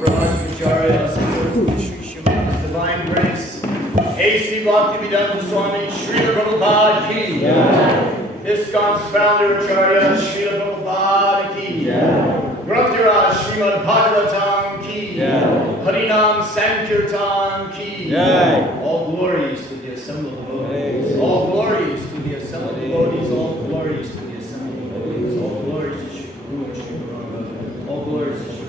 Prabhupada, Sri Srimad Divine Grace, A.C. Bhaktivedanta Swami, Srila Prabhupada Ki. ISKCON's founder, Acharya, Srila Prabhupada Ki. Grantharaj, Srimad-Bhagavatam Ki. Harinam Sankirtan Ki. All glories to the assembled devotees. All glories to the assembled devotees. All glories to the assembled devotees. All glories to Shri Guru and Shri Guru. All glories to Shri Guru.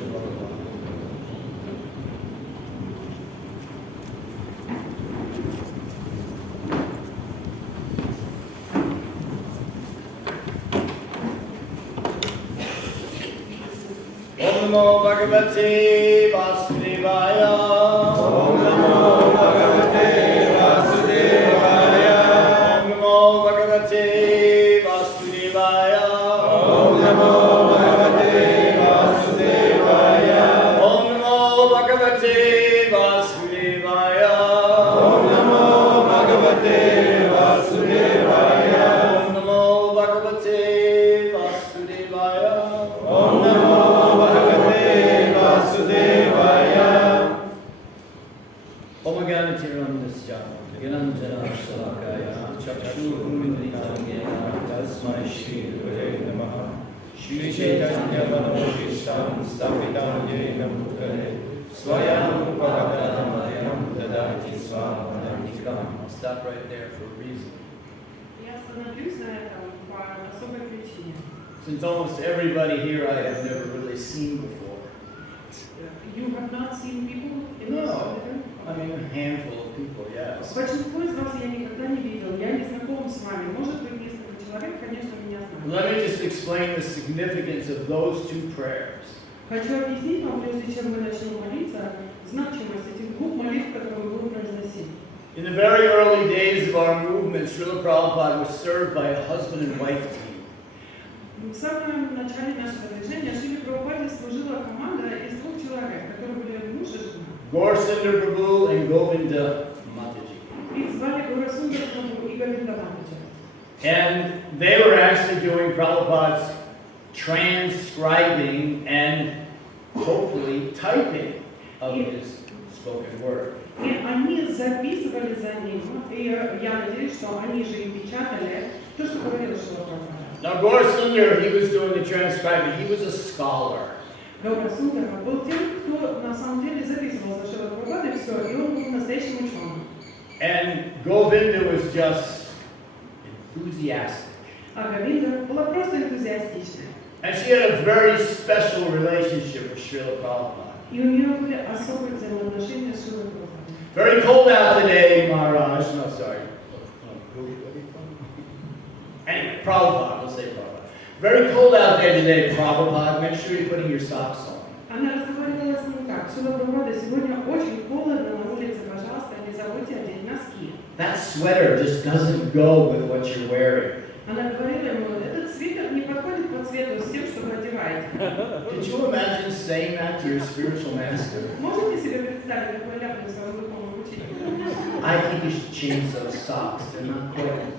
Om Namo Bhagavate Vasudevaya. Om Namo Bhagavate Vasudevaya. Om Namo Bhagavate Vasudevaya. Om Namo Bhagavate Vasudevaya. Om Namo Bhagavate Vasudevaya. Om Namo Bhagavate Vasudevaya. Om Namo Bhagavate Vasudevaya. Om Namo Shri Chaitanya Manavishtam Stapitam Yekam Bhutale Swayam Bhagavatam Dadati Swamanikam. I'll stop right there for a reason. Since almost everybody here I have never really seen before. You have not seen people in this? No. I mean, a handful of people, yes. Большинство из вас я никогда не видел. Я не знаком с вами. Может быть, несколько человек, конечно, меня знают. Let me just explain the significance of those two prayers. Хочу объяснить вам, прежде чем мы начнем молиться, значимость этих двух молитв, которые мы будем произносить. In the very early days of our movement, Srila Prabhupada was served by a husband and wife team. В самом начале нашего движения Шриле Прабхупаде служила команда из двух человек, которые были муж и жена. Gaurasundar Prabhu and Govinda Mataji. Их звали Gaurasundar Prabhu и Govinda Mataji. And they were actually doing Prabhupada's transcribing and hopefully typing of his spoken word. И они записывали за ним, и я надеюсь, что они же и печатали то, что говорил Шрила Прабхупада. Now Gaurasundar, he was doing the transcribing. He was a scholar. Gaurasundar был тем, кто на самом деле записывал за Шрила Прабхупада, и все, и он был настоящим ученым. And Govinda was just enthusiastic. А Говинда была просто энтузиастичная. And she had a very special relationship with Srila Prabhupada. И у нее были особые взаимоотношения с Шрилой Прабхупадой. Very cold out today, Maharaj. No, sorry. Anyway, Prabhupada, we'll say Prabhupada. Very cold out there today, Prabhupada. Make sure you're putting your socks on. Она разговаривала с ним так: Шрила Прабхупада, сегодня очень холодно на улице, пожалуйста, не забудьте одеть носки. That sweater just doesn't go with what you're wearing. Она говорила ему: этот свитер не подходит по цвету с тем, что вы одеваете. Did you imagine saying that to your spiritual master? Можете себе представить, какой ляпнул своему духовному учителю? I think you should change those socks. They're not quite,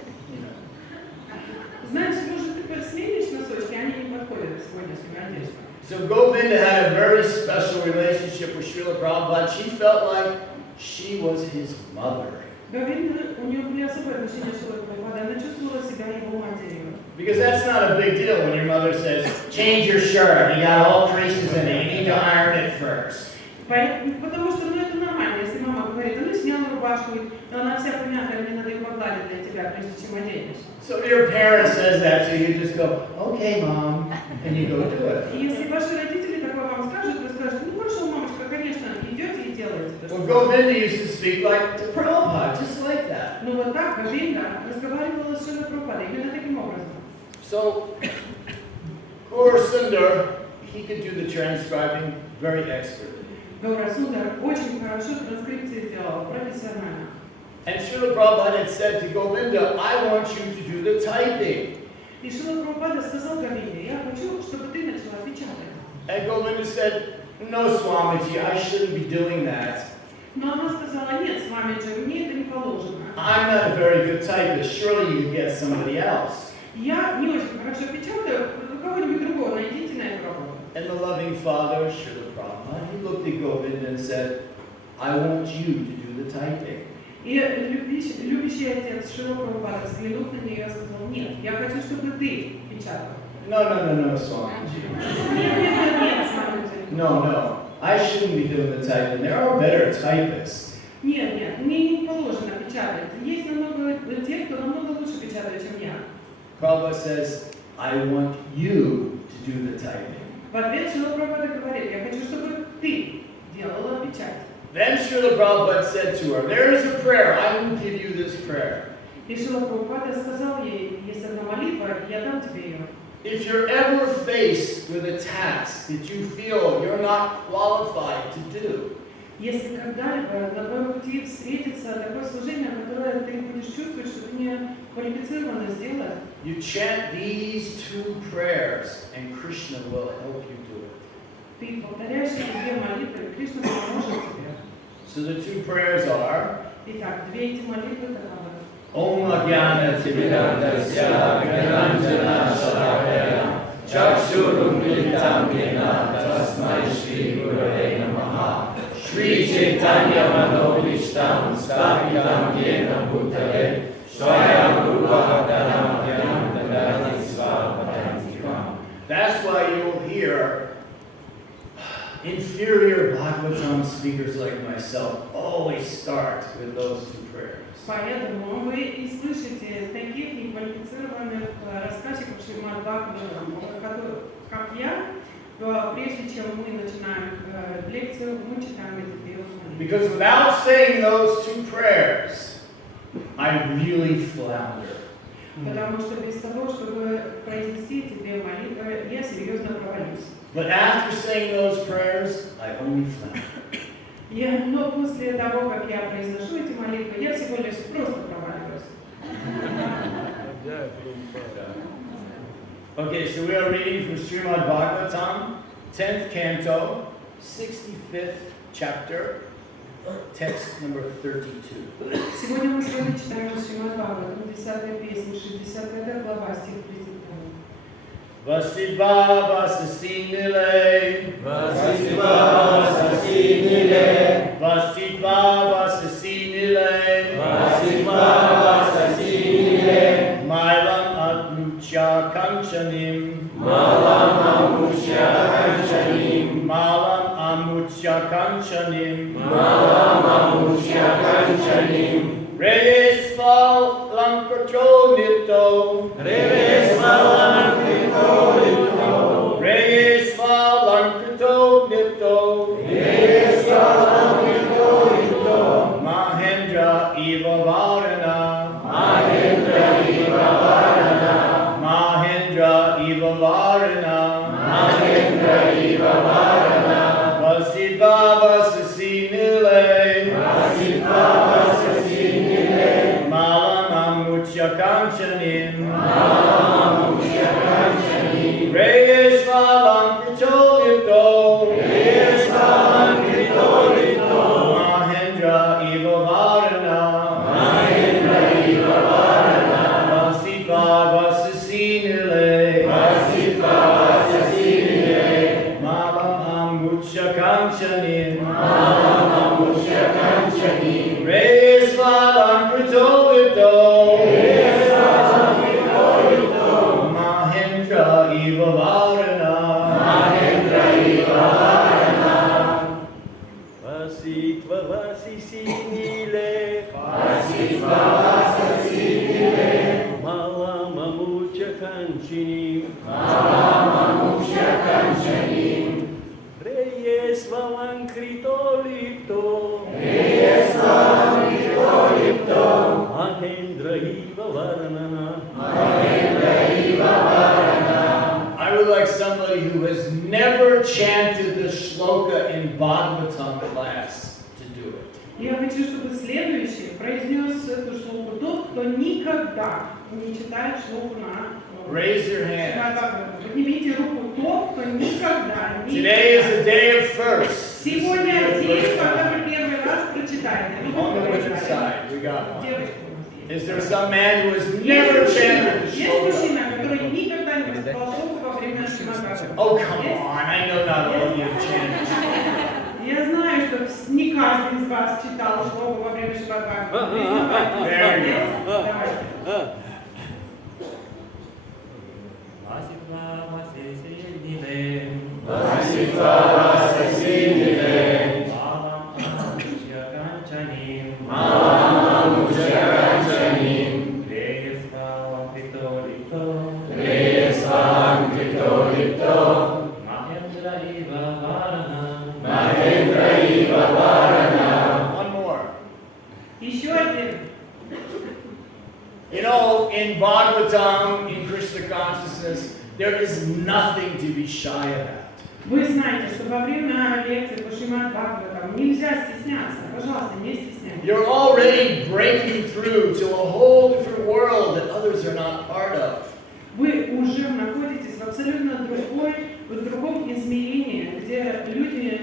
Знаешь, может, ты сменишь носочки, они не подходят к сегодняшней одежде. So Govinda had a very special relationship with Srila Prabhupada. She felt like she was his mother. Говинда, у нее были особые отношения с Шрилой Прабхупадой, она чувствовала себя его матерью. Because that's not a big deal when your mother says, change your shirt, you got all creases in it, you need to iron it first. Потому что, это нормально, если мама говорит: ну сняла рубашку, она вся помятая, мне надо ее погладить для тебя, прежде чем оденешь. So if your parent says that to you, you just go, okay, mom, and you go do it. Если ваши родители такое вам скажут, вы скажете: ну хорошо, мамочка, конечно, идете и делаете. Well, Govinda used to speak like to Prabhupada, just like that. Ну вот так Говинда разговаривала с Шрилой Прабхупадой, именно таким образом. So, Gaurasundar, he could do the transcribing very expertly. Gaurasundar очень хорошо транскрипции делал, профессионально. And Srila Prabhupada had said to Govinda, I want you to do the typing. И Шрила Прабхупада сказал Говинде: я хочу, чтобы ты начала печатать. And Govinda said, no, Swamiji, I shouldn't be doing that. Но она сказала: нет, Свамиджи, мне это не положено. I'm not a very good typist. Surely you could get somebody else. Я не очень хорошо печатаю, кого-нибудь другого найдите на эту работу. And the loving father, Srila Prabhupada, he looked looked at Govinda and said, I want you to do the typing. И любящий отец Шрила Прабхупада взглянул на нее и сказал: нет, я хочу, чтобы ты печатал. No, Swamiji. No. I shouldn't be doing the typing. There are better typists. Нет, мне не положено печатать. Есть намного тех, кто намного лучше печатает, чем я. Prabhupada says, I want you to do the typing. В ответ Шрила Прабхупада говорит: я хочу, чтобы ты делала печать. Then Srila Prabhupada said to her, there is a prayer, I will give you this prayer. И Шрила Прабхупада сказал ей: есть одна молитва, я дам тебе ее. If you're ever faced with a task that you feel you're not qualified to do, Если когда-либо на твоем пути встретится такое служение, которое ты будешь чувствовать, что ты не квалифицирована сделать, you chant these two prayers and Krishna will help you do it. ты повторяешь эти две молитвы, и Кришна поможет тебе. So the two prayers are, Итак, две эти молитвы таковы. Om Ajnana Timirandasya Gyananjana Shalakaya Chakshurum Militam Yena Tasmai Shri Gurave Namaha Shri Chaitanya Manobishtam Stapitam Yena Bhutale Swayam Rupahadanam Gyanam Dadati Svapatantikam. That's why you'll hear inferior Bhagavatam speakers like myself always start with those two prayers. Поэтому вы и слышите таких неквалифицированных рассказчиков Шримад-Бхагаватам, как я, прежде чем мы начинаем лекцию, мы читаем эти две молитвы. Because without saying those two prayers, I really flounder. Потому что без того, чтобы произнести эти две молитвы, я серьезно провалюсь. But after saying those prayers, I only flounder. Но после того, как я произношу эти молитвы, я всего лишь просто проваливаюсь. Okay, so we are reading from Srimad-Bhagavatam, 10th canto, 65th chapter, text number 32. Сегодня мы с вами читаем Шримад-Бхагаватам, 10-я песня, 65 глава, стих 32. Vastiva Vasasinile Vastiva Vasasinile Vastiva Vasasinile Vastiva Vasasinile Mailam Admucha Kanchanim Malam Amucha Kanchanim Malam Amucha Kanchanim Malam Amucha Kanchanim Reyesval Lankato Nito Reyesval Lankato Nito Reyesval Lankato Nito Reyesval Lankato Nito Mahendra Eva Varana Mahendra Eva Varana Mahendra Eva Varana Mahendra Eva Varana Vasiva Vasasinile Vasiva Vasasinile Malam Amucha Kanchanim Malam Amucha Kanchanim Reyesval Lankritolito Reyesval Lankritolito Mahendra Eva Varana Mahendra Eva Varana Vasiva Vasasinile Vasiva Vasasinile Malam Amucha Kanchanim Malam Amucha Kanchanim Reyesval Lankritolito Reyesval Lankritolito Mahendra Eva Varana Mahendra Eva Varana Vasitva Vasisinile Vasiva Vasasinile Malam Amucha Kanchinim Malam Amucha Kanchanim Reyesval Lankritolito Reyesval Lankritolito Mahendra Iva Varana Mahendra Eva Varana. I would like somebody who has never chanted the shloka in Bhagavatam class to do it. Я хочу, чтобы следующий произнес эту шлоку тот, кто никогда не читает шлоку на Raise your hand. Шримад-Бхагаватам. Поднимите руку тот, кто никогда не Today is читает. a day of first. Сегодня день, когда вы первый раз прочитаете. On the women's side, we got one. Девочка у нас есть. Is there some man who has never chanted the Есть shloka? мужчина, который никогда не воспевал шлоку во время Шримад-Бхагаватам. Oh, come on. I know not all of you have chanted. Я Не каждый из вас читал шлогу во время Шримад-Бхагаватам. Признавайте. Давайте. One more. Еще один. You know, in Bhagavatam, in Krishna consciousness, there is nothing to be shy about. Вы знаете, что во время лекции по Шримад-Бхагаватам нельзя стесняться. Пожалуйста, не стесняйтесь. You're already breaking through to a whole different world that others are not part of. Вы уже находитесь в абсолютно другом измерении, где люди,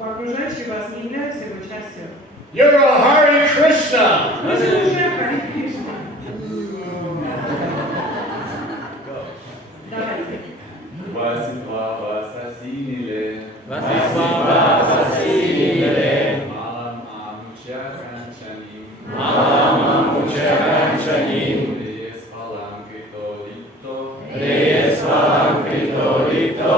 окружающие вас, не являются его частью. You're a Hare Krishna! Вы же уже Харе Кришна. Давайте. Vasitva Sasinile, Malam Amucha Kanchanim, Reyesvalam Krito Lipto,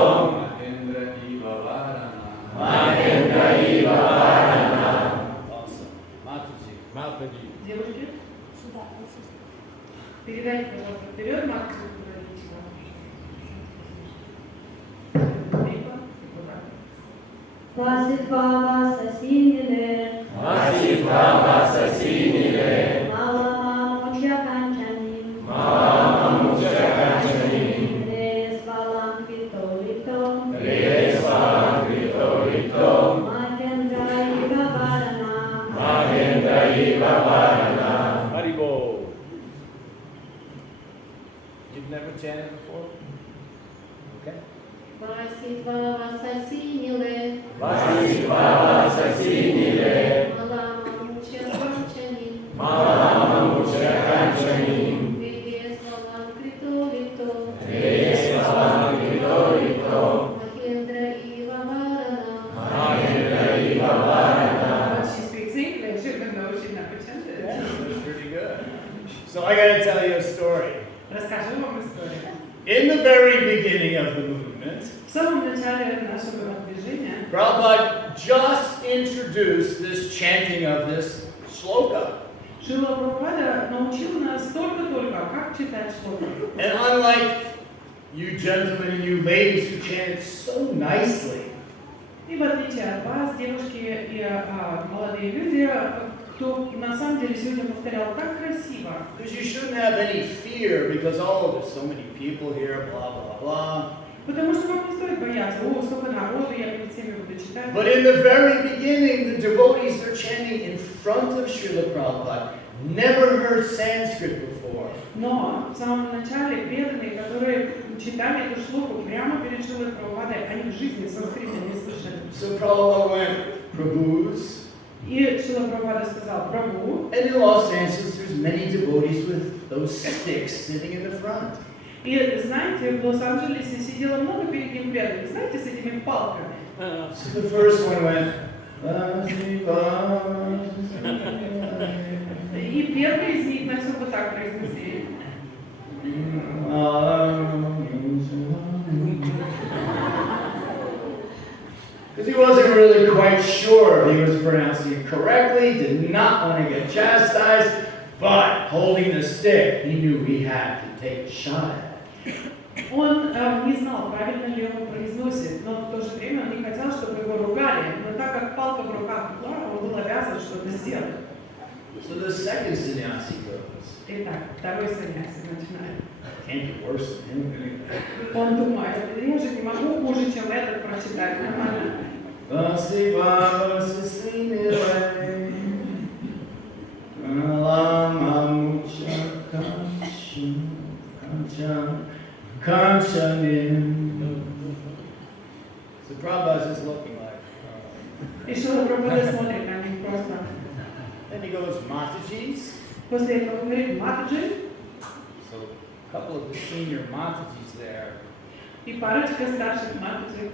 Mahendra Iva Varana. Awesome. Mataji. Девушки, передайте, пожалуйста, вперед, Максу. Vasitva Sasinile, Malama Mucha Kanchanim, Reyesvalam Krito Mahendra Iva Varana. Haribo. You've never chanted before? Okay. Vasitva Sasinile, Malama Mucha Kanchanim, Reyesvalam Krito Mahendra Iva Varana. What she speaks English, even though she's not pretended. That's pretty good. So I got to tell you a story. Расскажу вам историю. In the very beginning of the movement, В самом начале нашего движения Prabhupada just introduced this chanting of this shloka. Шрила Прабхупада научил нас только как читать шлоку. And unlike you gentlemen and you ladies who chant it so nicely, И в отличие от вас, девушки и молодые люди, кто на самом деле сегодня повторял так красиво. because you shouldn't have any fear because, oh, there's so many people here, blah, blah, blah. Потому что вам не стоит бояться, столько народу, я перед всеми буду читать. But in the very beginning, the devotees are chanting in front of Srila Prabhupada. Never heard Sanskrit before. Но в самом начале преданные, которые читали эту шлоку прямо перед Шрилой Прабхупадой, они в жизни санскрита не слышали. So Prabhupada went, Prabhus. И Шрила Прабхупада сказал прабху. And in Los Angeles, there's many devotees with those sticks sitting in the front. И знаете, в Лос-Анджелесе сидело много перед ним преданных, знаете, с этими палками. So the first one went, И первый из них начал вот так произносить. Because he wasn't really quite sure if he was pronouncing it correctly, did not want to get chastised, but holding the stick, he knew he had to take a shot at it. Он не знал, правильно ли он произносит, но в то же время он не хотел, чтобы его ругали. Но так как палка в руках была, он был обязан что-то сделать. So the second sannyasi goes. Итак, второй саньяси начинает. Can't get worse than him. Он думает, я же не могу хуже, чем этот прочитать, нормально. So Prabhupada's just looking like. И Шрила Прабхупада смотрит на них просто. Then he goes, Matajis. После этого говорит Матаджи, So a couple of the senior Matajis there, и парочка старших Матаджи,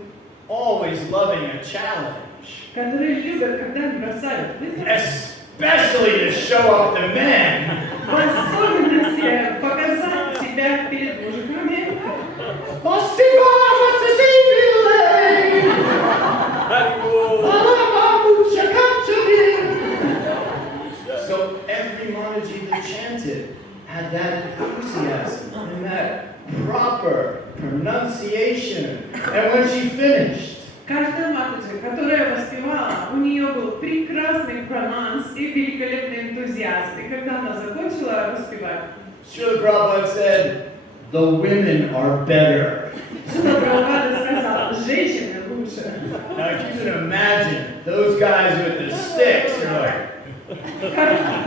always loving a challenge. которые любят, когда их бросают вызов, especially to show up to men. в особенности показать себя перед мужиками. So every Mataji that chanted had that enthusiasm and that proper pronunciation. And when she finished, Каждая матушка, которая воспевала, у нее был прекрасный прононс и великолепный энтузиазм. И когда она закончила воспевать, Srila Prabhupada said, the women are better. Шрила Прабхупада сказал, женщины лучше. Now if you can imagine, those guys with the sticks are like,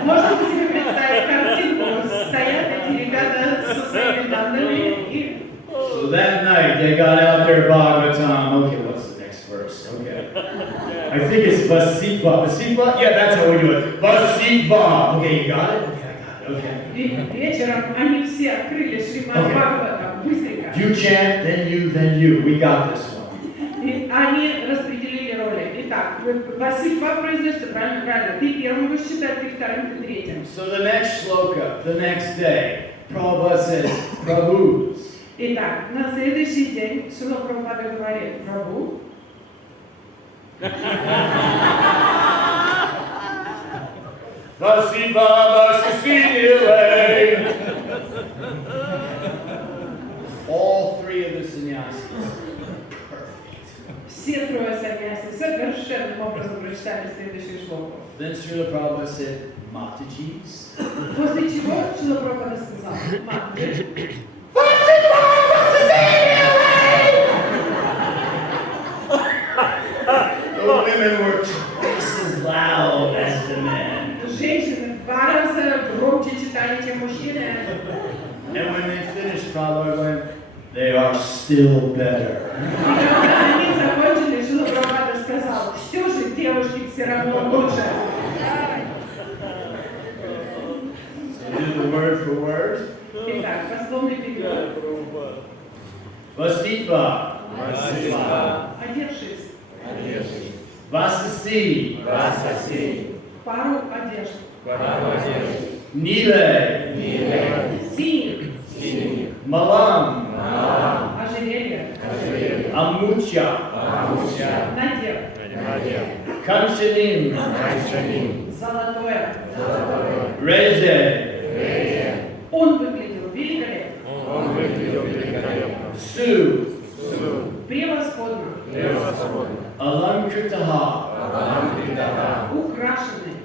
Можете себе представить картинку, стоят эти ребята со своими данными и... so that night they got out their Bhagavatam. Okay, what's the next verse? Okay. I think it's Vasitva. Vasitva? Yeah, that's how we do it. Vasitva. Okay, you got it? Okay, I got it. Okay. И вечером они все открыли Шримад-Бхагаватам быстренько. You chant, then you. We got this one. И они распределили роли. Итак, Васильва произносится правильно. Ты первым будешь читать, ты вторым, ты третьим. So the next shloka, the next day, Prabhupada says, Prabhus. Итак, на следующий день Шрила Прабхупада говорит, Прабху, Vasiva Vasisile. All three of the sannyasis. Perfect. все трое саньяси совершенным образом прочитали следующий шлоку. Then Srila Prabhupada said, Matajis. После чего Шрила Прабхупада сказал, Матаджи, The women were twice as loud as the men. женщины в 2 раза громче читали, чем мужчины. And when they finished, Prabhupada went, they are still better. И когда они закончили, Шрила Прабхупада сказал, все же девушки все равно лучше. So do the word for word. Итак, пословный перевод. Vasitva. Одевшись, Vasasi. пару одежд, Nile. синих, Malam. ожерелье, Amucha. надев, Kanchanim. золотое. Reje. Он выглядел великолепно, Su. превосходно, Alankritaha. украшенный,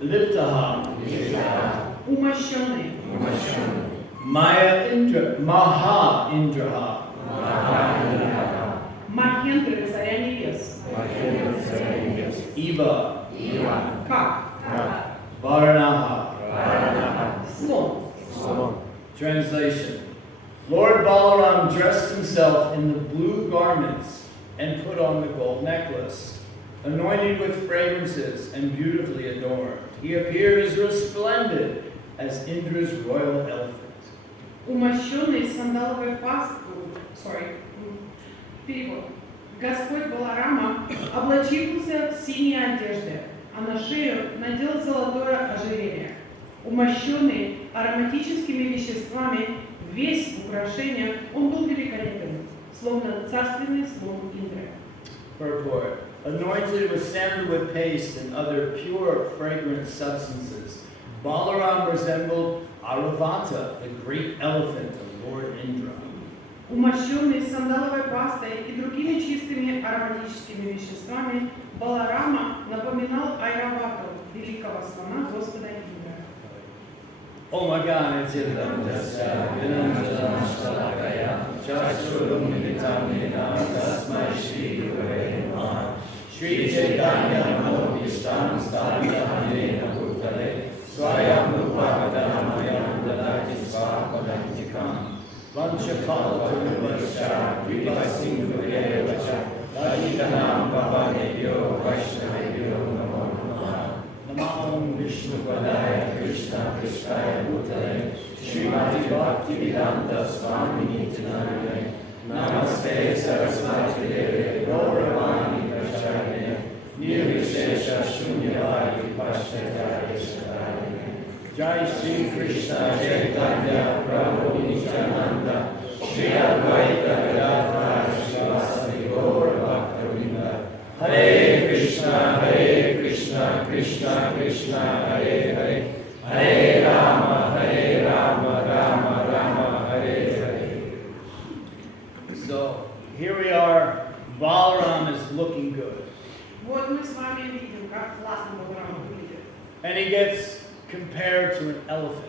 Liptaha. умощенный, Maya Indra. Maha Indraha. Махендры царя небес. Eva. Как? Varanaha. Слон. Translation. Lord Balaram dressed himself in the blue garments and put on the gold necklace. Anointed with fragrances and beautifully adorned, he appeared as resplendent as Indra's royal elephant. Умощенный сандаловой пастой. Перевод. Господь Баларама облачился в синие одежды, а на шею надел золотое ожерелье. Умощенный ароматическими веществами, весь в украшениях, он был великолепен, словно царственный слон Индры. Purport. Anointed with sandalwood paste and other pure fragrant substances, Balaram resembled Aravata, the great elephant of Lord Indra. Умощенный сандаловой пастой и другими чистыми ароматическими веществами, Баларама напоминал Айравату, великого слона Господа Индра. Oh my God, it's it. Shri Chaitanya Manobhishtam Sthapitamena Bhutale Swayam Rupamadamamayam Dadati Svapadantikam Vanchakalparuvarsha Kripasindhurevacha Taditanam Pavanebhyo Vaishnavebhyo Namo Namaha Namam Vishnu Padaya Krishna Krishnaya Bhutale Srimati Bhaktivedanta Swamini Tinarine Namaste Saraswati Deve Gauravani Pracharya Jai Shri Krishna Chaitanya Prabhu Nityananda Shri Advaita Gadadhar Srivasadi Gaura Bhakta-vrinda Hare Krishna Krishna Krishna Hare Hare Hare Rama Rama Rama Hare Hare. So here we are. Balaram is looking good. Вот мы с вами видим, как классно Бхагаватам выглядит. And he gets compared to an elephant.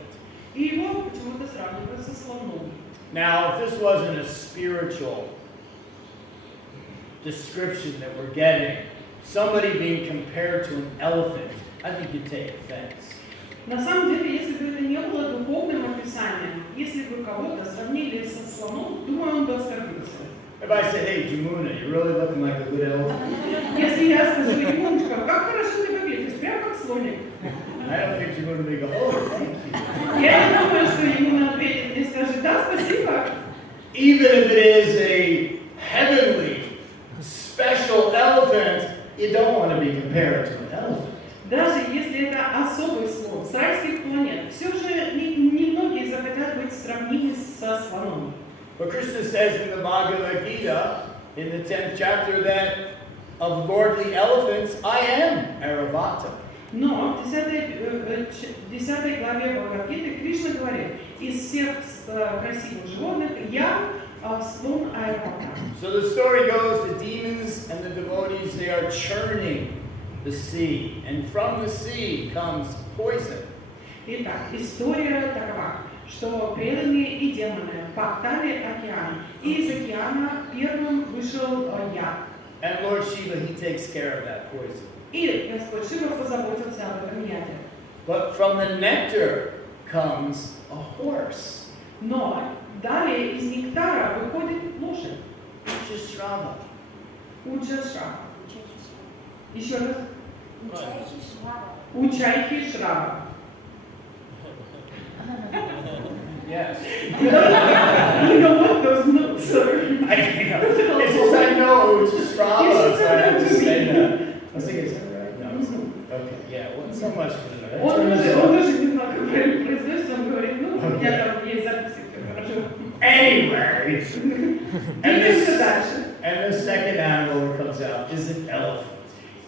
И его почему-то сравнивают со слоном. Now, if this wasn't a spiritual description that we're getting, somebody being compared to an elephant, I think you'd take offense. На самом деле, если бы это не было духовным описанием, если бы кого-то сравнили со слоном, думаю, он бы оскорбился. If I said, hey, Jamuna, you're really looking like a good elephant. Если я скажу, Егорушка, как хорошо ты выглядишь, прям как слоник. I don't think Jamuna would go, oh, thank you. Я не думаю, что ему ответит и скажет, да, спасибо. Even if it is a heavenly, special elephant, you don't want to be compared to an elephant. Даже если это особый слон с райских планет, все же немногие захотят быть сравнимы со слоном. But Krishna says in the Bhagavad Gita, in the 10th chapter, that of lordly elephants, I am Airavata. Но в 10 главе Бхагаватгиты Кришна говорит, из всех красивых животных я слон Айравата. So the story goes, the demons and the devotees, they are churning the sea, and from the sea comes poison. Итак, история такова, что преданные и демоны поптали океан, и из океана первым вышел яд. And Lord Shiva, he takes care of that poison. И Господь Шива позаботился об этом яде. But from the nectar comes a horse, Но далее из нектара выходит лошадь, Uchashrava. Уджашрава. Еще раз. Учайхи Шрава. Yes. You know what those notes are? It's just I know Uchashrava, so I have to say that. I was thinking, is that right? No, it's not. Okay, yeah, well, so much for that. Он даже не знал, как правильно произносится, он говорит, ну, у меня там есть записи, все хорошо. Anyway, Двигаемся дальше. and the second animal that comes out is an elephant.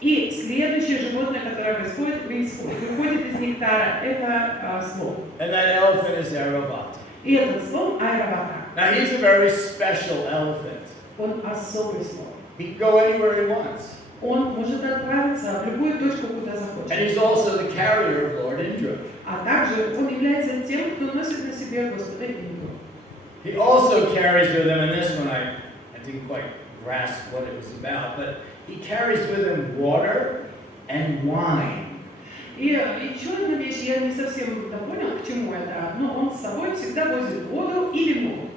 И следующее животное, которое выходит из нектара, это слон. And that elephant is Airavata. И этот слон Айравата. Now he's a very special elephant. Он особый слон. He can go anywhere he wants. Он может отправиться в любую точку, куда And захочет. he's also the carrier of Lord Indra. А также он является тем, кто носит на себе Господа Индру. He also carries with him, and this one I didn't quite grasp what it was about, but he carries with him water and wine. И еще одна вещь, я не совсем понял, к чему это, но он с собой всегда возит воду и вино,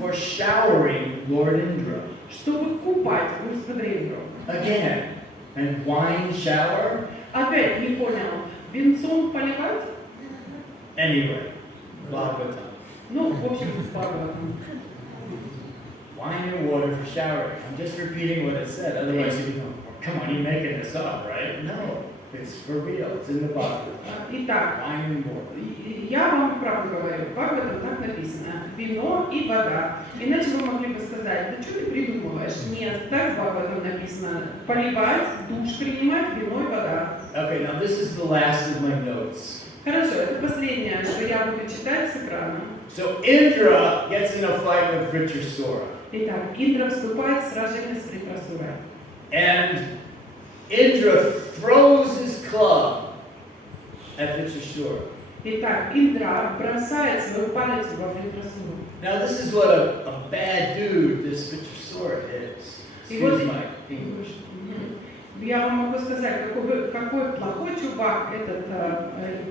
For showering Lord Indra. чтобы купать Господа Индру. Again, and wine shower? Опять не понял, венцом поливать? Anyway, Bhagavatam. Ну, в общем, с Бхагаватом. Wine and water for showering. I'm just repeating what it said. Otherwise, you go, oh, come on, you're making this up, right? No, it's for real. It's in the Bhagavatam. Итак, Wine and water. я вам правду говорю, в Бхагаватам так написано, вино и вода. Иначе вы могли бы сказать, да что ты придумываешь? Нет, так в Бхагаватам написано, поливать, душ принимать, вино и вода. Okay, now this is the last of my notes. Хорошо, это последнее, что я буду читать с экрана. So Indra gets in a fight with Vritrasura. Итак, Индра вступает в сражение с Вритрасурой. And Indra throws his club at Vritrasura. Итак, Индра бросает свою палец во Вритрасуру. Now this is what a bad dude this Vritrasura is. Excuse my English. Я вам могу сказать, какой плохой чувак этот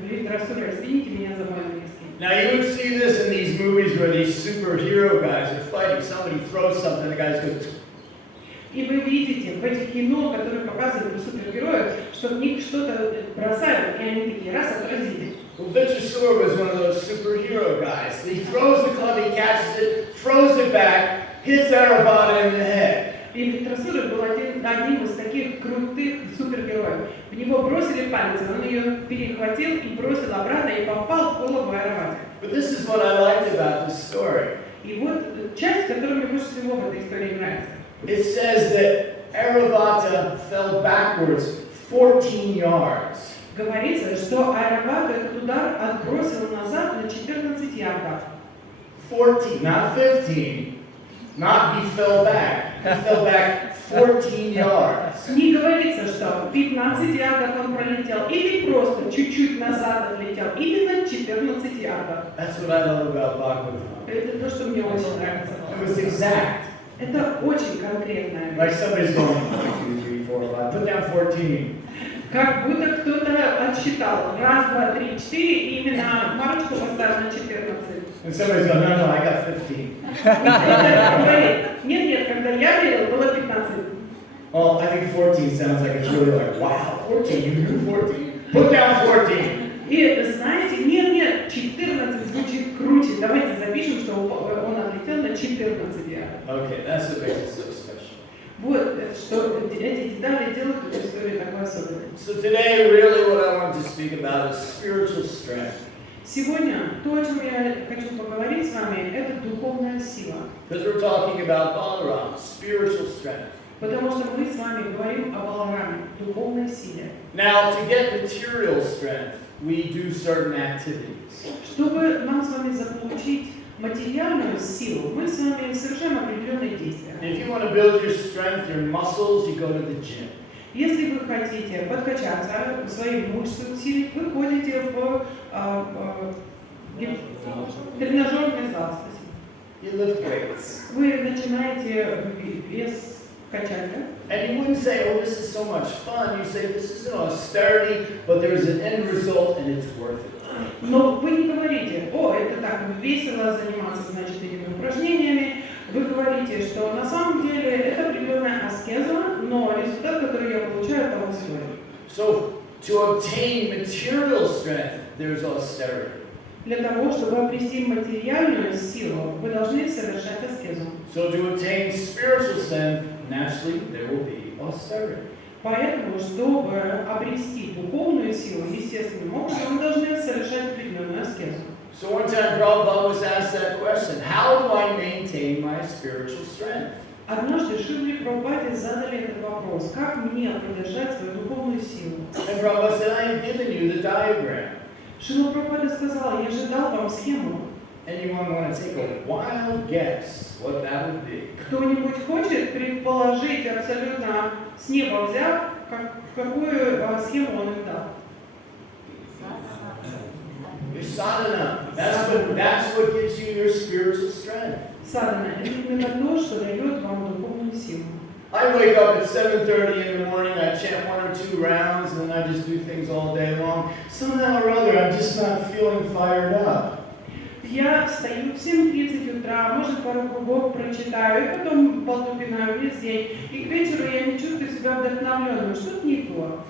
Вритрасура. Извините меня за мой английский. Now you would see this in these movies where these superhero guys are fighting. Somebody throws something, the guys go. И вы видите в этих кино, которые показывают про супергероев, что в них что-то бросают, и они такие раз отразили. Well, Vritrasura was one of those superhero guys. He throws the club, he catches it, throws it back, hits Airavata in the head. И Трасура был одним из таких крутых супергероев. В него бросили палец, он ее перехватил и бросил обратно и попал в голову Айравате. But this is what I liked about this story. И вот часть, которая мне больше всего в этой истории нравится. It says that Airavata fell backwards 14 yards. Говорится, что Айравату этот удар отбросил назад на 14 ярдов. 14, not 15. Not he fell back. He fell back 14 yards. Не говорится, что 15 ярдов он пролетел, или просто чуть-чуть назад отлетел, именно 14 ярдов. That's what I love about Bhagavatam. Это то, что мне очень нравится. It was exact. Это очень конкретная Like вещь. somebody's going 1, 2, 3, 4, 5. Put down 14. Как будто кто-то отсчитал. Раз, два, три, четыре, и именно марочку поставил на 14. And somebody's going, no, I got 15. И кто-то говорит, нет, когда я верил, было 15. Oh, I think 14 sounds like it's really like, wow, 14, you knew 14? Put down 14. И знаете, нет, 14 звучит круче. Давайте запишем, что он отлетел на 14 ярдов. Okay, that's what makes it so special. Вот, что эти детали делают эту историю такой особенной. So today, really what I want to speak about is spiritual strength. Сегодня то, о чем я хочу поговорить с вами, это духовная сила. Because we're talking about Balaram, spiritual strength. Потому что мы с вами говорим о Балараме, духовной силе. Now, to get material strength, we do certain activities. Чтобы нам с вами заполучить материальную силу, мы с вами совершаем определенные действия. If you want to build your strength, your muscles, you go to the gym. Если вы хотите подкачаться, свои мышцы усилить, вы ходите в тренажерный зал. You lift weights. Вы начинаете вес качать, да? And you wouldn't say, oh, this is so much fun. You say, this is an austerity, but there's an end result and it's worth it. Но вы не говорите, о, это так весело заниматься, значит, этими упражнениями. Вы говорите, что на самом деле это определенная аскеза, но результат, который я получаю, того стоит. So, to obtain material strength, there's austerity. Для того, чтобы обрести материальную силу, вы должны совершать аскезу. So, to obtain spiritual strength, naturally, there will be austerity. Поэтому, чтобы обрести духовную силу, естественным образом, вы должны совершать определенную аскезу. So one time Prabhupada was asked that question, how do I maintain my spiritual strength? Однажды Шриле Прабхупаде задали этот вопрос, как мне поддержать свою духовную силу? And Prabhupada said, I have given you the diagram. Шрила Прабхупада сказал, я же дал вам схему. Anyone want to take a wild guess what that would be? Кто-нибудь хочет предположить абсолютно с неба взяв, какую схему он им дал? Your sadhana. That's what gives you your spiritual strength. Садхана – это именно то, что дает вам духовную силу. I wake up at 7:30 in the morning, I chant 1 or 2 rounds, and then I just do things all day long. Somehow or other, I'm just not feeling fired up. Я встаю в 7:30 утра, может, пару кругов прочитаю, и потом болтупинаю весь день. И к вечеру я не чувствую себя вдохновленным. Что-то не то.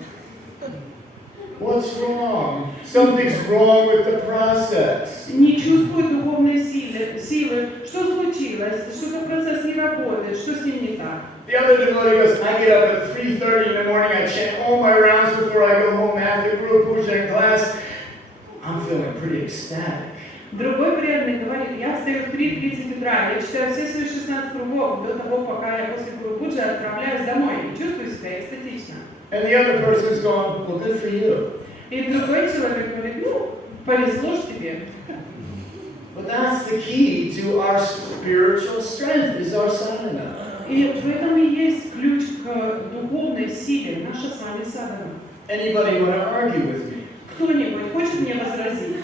What's wrong? Something's wrong with the process. Не чувствую духовной силы. Что случилось? Что-то процесс не работает. Что с ним не так? The other devotee goes, I get up at 3:30 in the morning, I chant all my rounds before I go home after Guru Puja and class. I'm feeling pretty ecstatic. Другой преданный говорит, я встаю в 3:30 утра, я читаю все свои 16 кругов до того, пока я после Гуру Пуджи отправляюсь домой и чувствую себя эстетично. And the other person's going, well, good for you. И другой человек говорит, ну, повезло ж тебе. But that's the key to our spiritual strength, is our sadhana. И в этом и есть ключ к духовной силе, наша с вами садхана. Anybody want to argue with me? Кто-нибудь хочет мне возразить?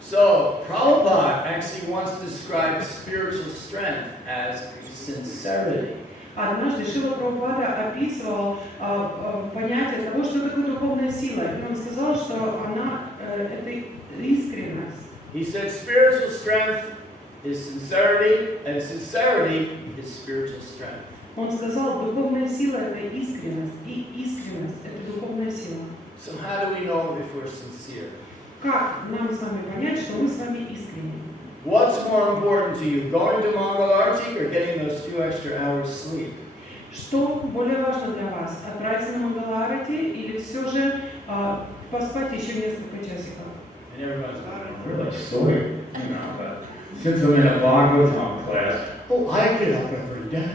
So, Prabhupada actually wants to describe spiritual strength as sincerity. Однажды Шрила Прабхупада описывал понятие того, что такое духовная сила. И он сказал, что она это искренность. He said spiritual strength is sincerity, and sincerity is spiritual strength. Он сказал, духовная сила это искренность, и искренность это духовная сила. So how do we know if we're sincere? Как нам с вами понять, что мы с вами искренни? What's more important to you, going to Mongol Arctic or getting those few extra hours sleep? Что более важно для вас? Отправиться на Мангаларати или все же поспать еще несколько часиков? And everyone's really sweet, you know, but since I'm in a Bhagavatam class, I get up every day.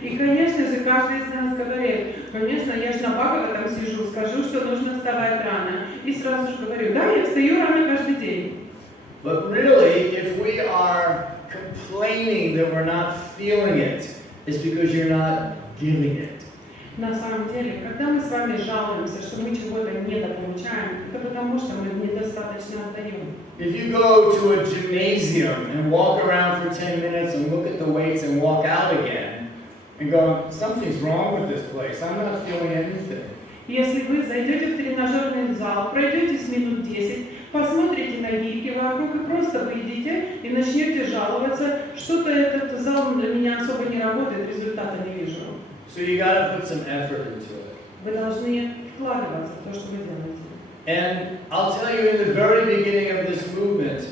И, конечно же, каждый из нас говорит, конечно, я же на Бхагаватам сижу, скажу, что нужно вставать рано. И сразу же говорю, да, я встаю рано каждый день. But really, if we are complaining that we're not feeling it, it's because you're not giving it. На самом деле, когда мы с вами жалуемся, что мы чего-то недополучаем, это потому, что мы недостаточно отдаем. If you go to a gymnasium and walk around for 10 minutes and look at the weights and walk out again and go, something's wrong with this place, I'm not feeling anything. Если вы зайдете в тренажерный зал, пройдетесь минут 10, посмотрите на гирьки вокруг и просто выйдете и начнете жаловаться, что-то этот зал для меня особо не работает, результата не вижу. So you got to put some effort into it. Вы должны вкладываться в то, что вы делаете. And I'll tell you, in the very beginning of this movement,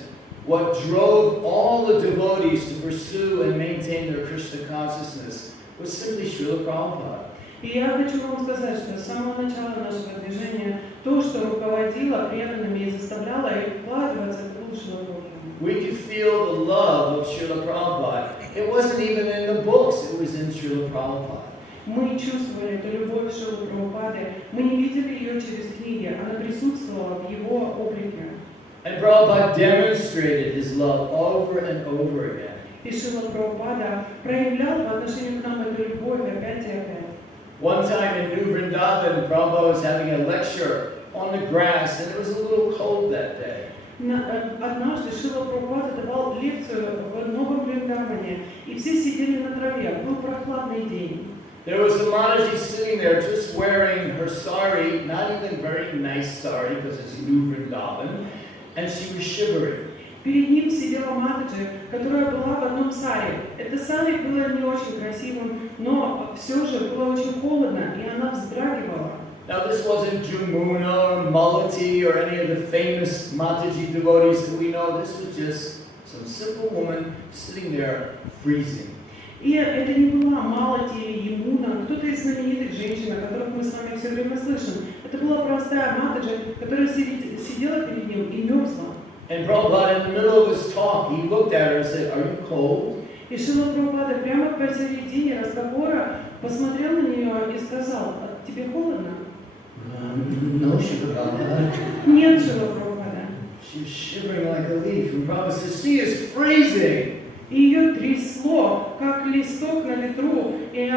what drove all the devotees to pursue and maintain their Krishna consciousness was simply Srila Prabhupada. И я хочу вам сказать, что с самого начала нашего движения то, что руководило преданными и заставляло их вкладываться, это был Шрила Прабхупада. We could feel the love of Srila Prabhupada. It wasn't even in the books, it was in Srila Prabhupada. Мы чувствовали эту любовь Шрилы Прабхупады, мы не видели ее через книги, она присутствовала в его облике. And Prabhupada demonstrated his love over and over again. И Шрила Прабхупада проявлял по отношению к нам эту любовь опять и опять. One time in New Vrindavan, Prabhupada was having a lecture on the grass, and it was a little cold that day. Однажды Шрила Прабхупада давал лекцию в Новом Вриндаване, и все сидели на траве, был прохладный день. There was a Mataji sitting there just wearing her sari, not even very nice sari because it's New Vrindavan, and she was shivering. Перед ним сидела Матаджи, которая была в одном саре. Это сари было не очень красивым, но все же было очень холодно, и она вздрагивала. Now this wasn't Jumuna or Malati or any of the famous Mataji devotees that we know. This was just some simple woman sitting there freezing. И это не была Малати или Емуна, кто-то из знаменитых женщин, о которых мы с вами все время слышим. Это была простая Матаджи, которая сидела перед ним и мерзла. And Prabhupada, in the middle of his talk, he looked at her and said, "Are you cold?" И Шрила Прабхупада прямо посередине разговора посмотрел на нее и сказал, а тебе холодно? No, Srila Prabhupada. Нет, Шрила Прабхупада. She was shivering like a leaf. And Prabhupada says, "She is freezing." И ее трясло, как листок на ветру. И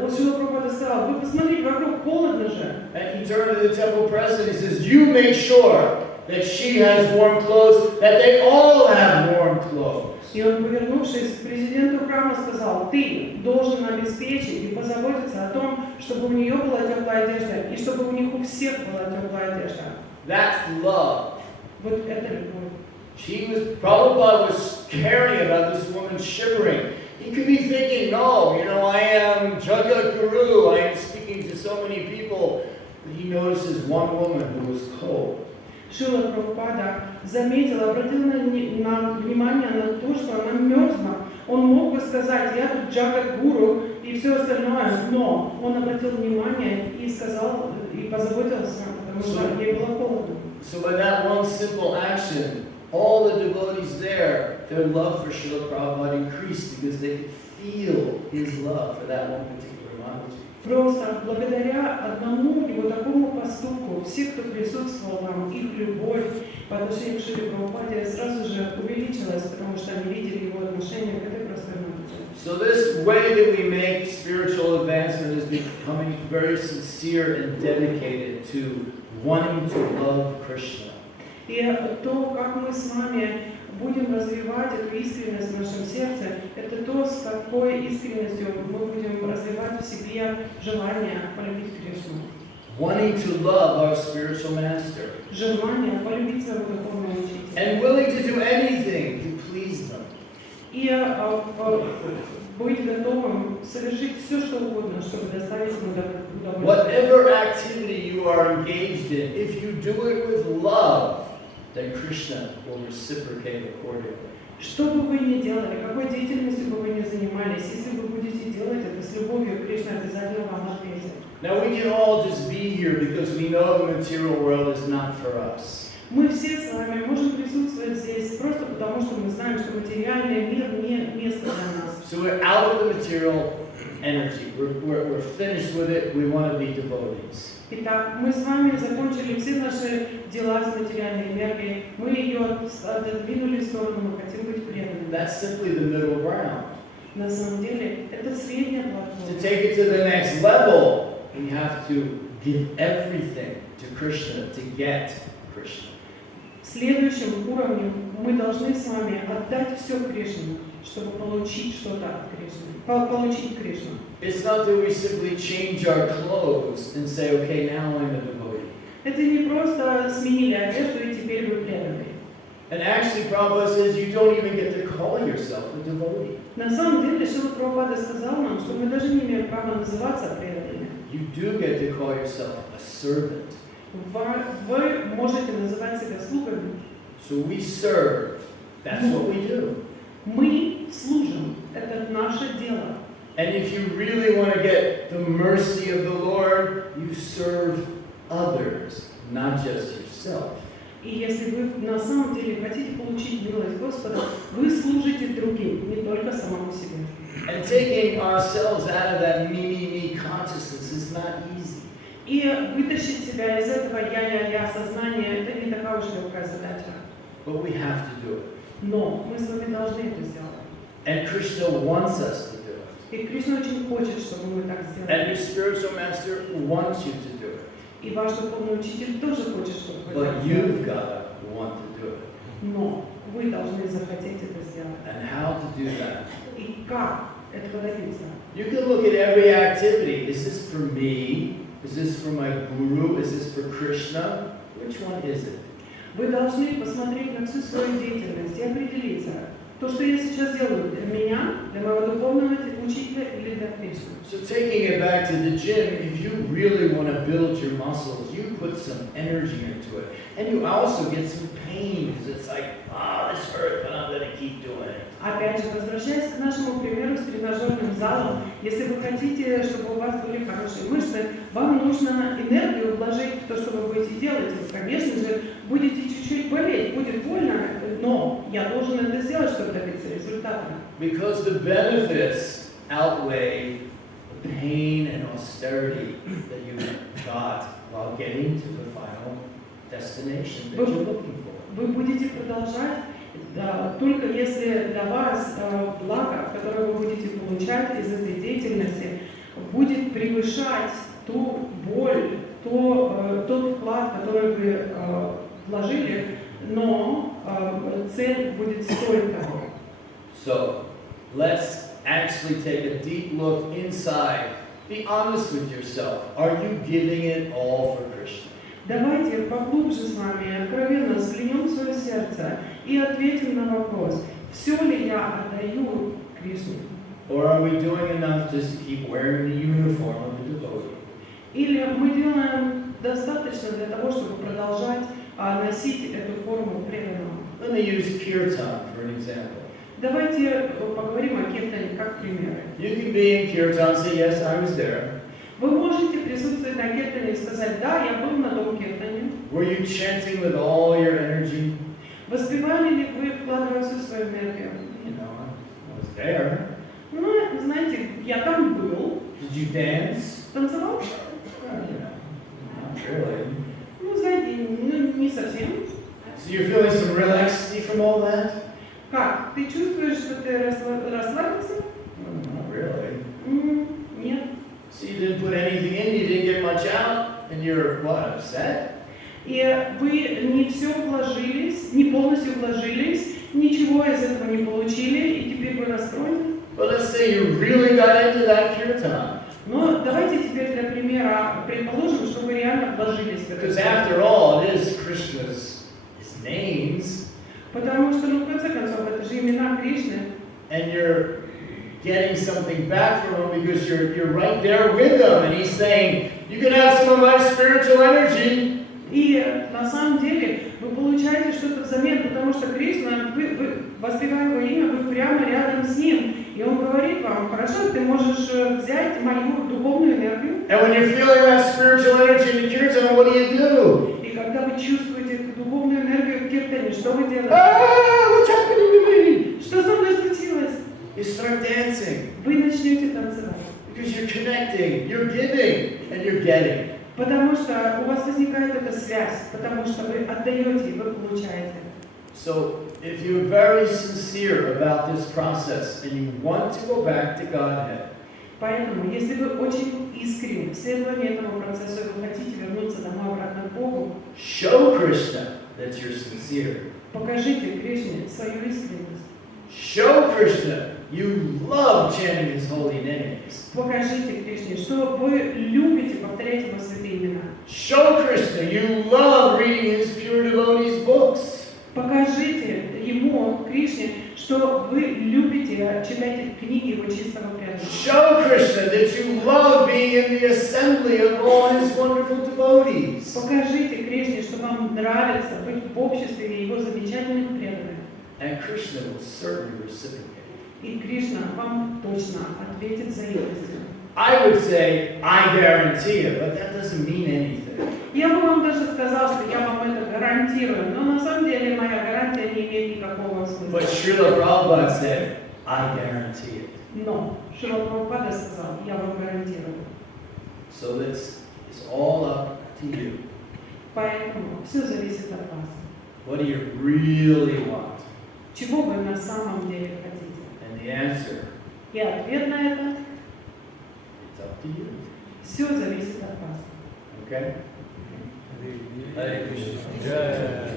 вот Шрила Прабхупада сказал, вы посмотрите вокруг, холодно же. And he turned to the temple president. He says, "You make sure that she has warm clothes, that they all have warm clothes." И он, повернувшись к президенту храма, сказал, ты должен обеспечить и позаботиться о том, чтобы у нее была теплая одежда, и чтобы у них у всех была теплая одежда. That's love. Вот это любовь. Prabhupada was caring about this woman shivering. He could be thinking, no, I am Jagat Guru, I am speaking to so many people. But he notices one woman who was cold. Шрила Прабхупада заметил, обратил внимание на то, что она мерзла. Он мог бы сказать, я тут Джагат Гуру и все остальное, но он обратил внимание и сказал, и позаботился, потому что ей было холодно. So by that one simple action, all the devotees there, their love for Srila Prabhupada increased because they could feel his love for that one particular Mataji. Просто благодаря одному его такому поступку, все, кто присутствовал там, их любовь по отношению к Шриле Прабхупаде сразу же увеличилась, потому что они видели его отношение к этой простой Матаджи. So this way that we make spiritual advancement is becoming very sincere and dedicated to wanting to love Krishna. И то, как мы с вами будем развивать эту искренность в нашем сердце, это то, с какой искренностью мы будем развивать в себе желание полюбить Кришну. Wanting to love our spiritual master. Желание полюбить своего духовного учителя. And willing to do anything to please them. И быть готовым совершить все, что угодно, чтобы доставить ему удовольствие. Whatever activity you are engaged in, if you do it with love, then Krishna will reciprocate accordingly. Что бы вы ни делали, какой деятельностью бы вы ни занимались, если вы будете делать это с любовью, Кришна обязательно вам ответит. Now we can all just be here because we know the material world is not for us. Мы все с вами можем присутствовать здесь просто потому, что мы знаем, что материальный мир не место для нас. So we're out of the material energy. We're finished with it. We want to be devotees. Итак, мы с вами закончили все наши дела с материальной энергией. Мы ее отодвинули в сторону, мы хотим быть преданными. That's simply the middle ground. На самом деле, это средняя To платформа. take it to the next level, we have to give everything to Krishna to get Krishna. Следующим уровнем мы должны с вами отдать все Кришне, чтобы получить что-то от Кришны, получить Кришну. It's not that we simply change our clothes and say, okay, now I'm a devotee. Это не просто сменили одежду и теперь вы преданные. And actually, Prabhupada says you don't even get to call yourself a devotee. На самом деле, Шрила Прабхупада сказал нам, что мы даже не имеем права называться преданными. You do get to call yourself a servant. Вы можете называть себя слугами. So we serve. That's what we do. Мы служим. Это наше дело. And if you really want to get the mercy of the Lord, you serve others, not just yourself. И если вы на самом деле хотите получить милость Господа, вы служите другим, не только самому себе. And taking ourselves out of that me consciousness is not easy. И вытащить себя из этого я сознания, это не такая уж легкая задача. But we have to do it. Но мы с вами должны это сделать. And Krishna wants us to do it. И Кришна очень хочет, чтобы мы так And сделали. your spiritual master wants you to do it. И ваш духовный учитель тоже хочет, чтобы вы так But сделали. you've got to want to do it. Но вы должны захотеть это сделать. And how to do that? И как этого добиться? You can look at every activity. Is this for me? Is this for my guru? Is this for Krishna? Which one is it? Вы должны посмотреть на всю свою деятельность и определиться, то, что я сейчас делаю, для меня, для моего духовного учителя или для Кришны. So taking it back to the gym, if you really want to build your muscles, you put some energy into it. And you also get some pain, because it's like, this hurts, but I'm going to keep doing it. Опять же, возвращаясь к нашему примеру с тренажерным залом, если вы хотите, чтобы у вас были хорошие мышцы, вам нужно энергию вложить в то, что вы будете делать. Вы, конечно же, будете чуть-чуть болеть, будет больно, но я должен это сделать, чтобы добиться результата. Because the benefits outweigh the pain and austerity that you got while getting to the final destination that you're looking for. Вы будете продолжать, только если для вас благо, которое вы будете получать из этой деятельности, будет превышать ту боль, тот вклад, который вы вложили, но цель будет стоить того. So, let's actually take a deep look inside. Be honest with yourself. Are you giving it all for Krishna? Давайте поглубже с вами откровенно взглянем в свое сердце и ответим на вопрос, все ли я отдаю Кришне? Or are we doing enough just to keep wearing the uniform of a devotee? Или мы делаем достаточно для того, чтобы продолжать носить эту форму преданного? Let me use kirtan for an example. Давайте поговорим о киртане как примеры. You can be in kirtan and say, yes, I was there. Вы можете присутствовать на киртане и сказать, да, я был на том киртане. Were you chanting with all your energy? Воспевали ли вы, вкладывая всю свою энергию? You know, I was there. Ну, знаете, я там был. Did you dance? Танцевал? Well, you know, not really. Ну, знаете, не совсем. So you're feeling some real ecstasy from all that? Как? Ты чувствуешь, что ты расслабился? Not really. Нет. So you didn't put anything in, you didn't get much out, and you're, what, upset? И вы не все вложились, не полностью вложились, ничего из этого не получили, и теперь вы расстроены. But let's say you really got into that kirtan. Но давайте теперь для примера предположим, что вы реально вложились в это. Because after all, it is Krishna's his names, Потому что, ну, в конце концов, это же имена Кришны. and you're getting something back from him because you're right there with him, and he's saying, you can have some of my spiritual energy. И на самом деле вы получаете что-то взамен, потому что Кришна, вы воспевая его имя, вы прямо рядом с ним. И он говорит вам, хорошо, ты можешь взять мою духовную энергию. And when you're feeling that spiritual energy in the kirtan, what do? И когда вы чувствуете эту духовную энергию в киртане, что вы делаете? What's happening to me? Что со мной случилось? You start dancing Вы начнете танцевать. because you're connecting, you're giving, and you're getting. Потому что у вас возникает эта связь, потому что вы отдаете, вы получаете. So, if you're very sincere about this process and you want to go back to Godhead, Поэтому, если вы очень искренне в следовании этому процессу и вы хотите вернуться домой обратно к Богу, show Krishna that you're sincere. покажите Кришне свою искренность. Show Krishna you love chanting His holy names. Покажите Кришне, что вы любите повторять Его святые имена. Show Krishna you love reading His pure devotees' books. Покажите Ему, Кришне, что вы любите читать книги Его чистого преданного. Show Krishna that you love being in the assembly of all His wonderful devotees. Покажите Кришне, что вам нравится быть в обществе Его замечательных преданных. And Krishna will certainly reciprocate. И Кришна вам точно ответит взаимностью. I would say, I guarantee it, but that doesn't mean anything. Я бы вам даже сказал, что я вам это гарантирую, но на самом деле моя гарантия не имеет никакого смысла. But Srila Prabhupada said, I guarantee it. Но Шрила Прабхупада сказал, я вам гарантирую. So this is all up to you. Поэтому все зависит от вас. What do you really want? Чего вы на самом деле хотите? And the answer, И ответ на это it's up to you. все зависит от вас. Okay? Hare Krishna.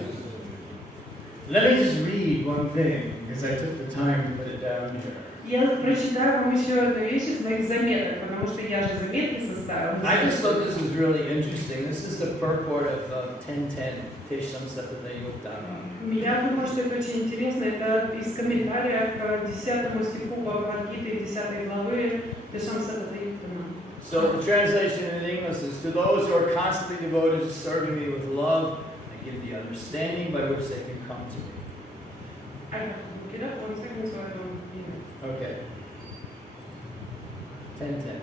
Let me just read one thing, because I took the time to put it down here. Я прочитаю вам еще одну вещь из моих заметок, потому что я же заметки составила. I just thought this was really interesting. This is the purport of 10.10, Tesham Satana Yuktana. Я думаю, что это очень интересно. Это из комментария к 10 стиху Бхагават-гиты 10 главы Тешам Сатата Юктана. So the translation in English is, to those who are constantly devoted to serving me with love, I give the understanding by which they can come to me. I have to look it up. 1 second, so I don't. Okay. 10.10.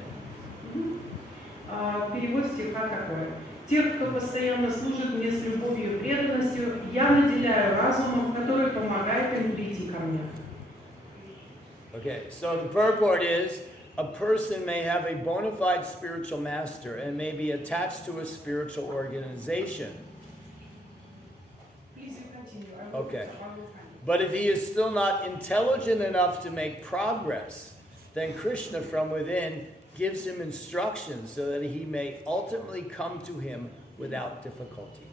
Перевод стиха такой. Тех, кто постоянно служит мне с любовью и преданностью, я наделяю разумом, который помогает им прийти ко мне. Okay, so the purport is, a person may have a bona fide spiritual master and may be attached to a spiritual organization. Please continue. Okay. But if he is still not intelligent enough to make progress, then Krishna from within gives him instructions so that he may ultimately come to him without difficulty.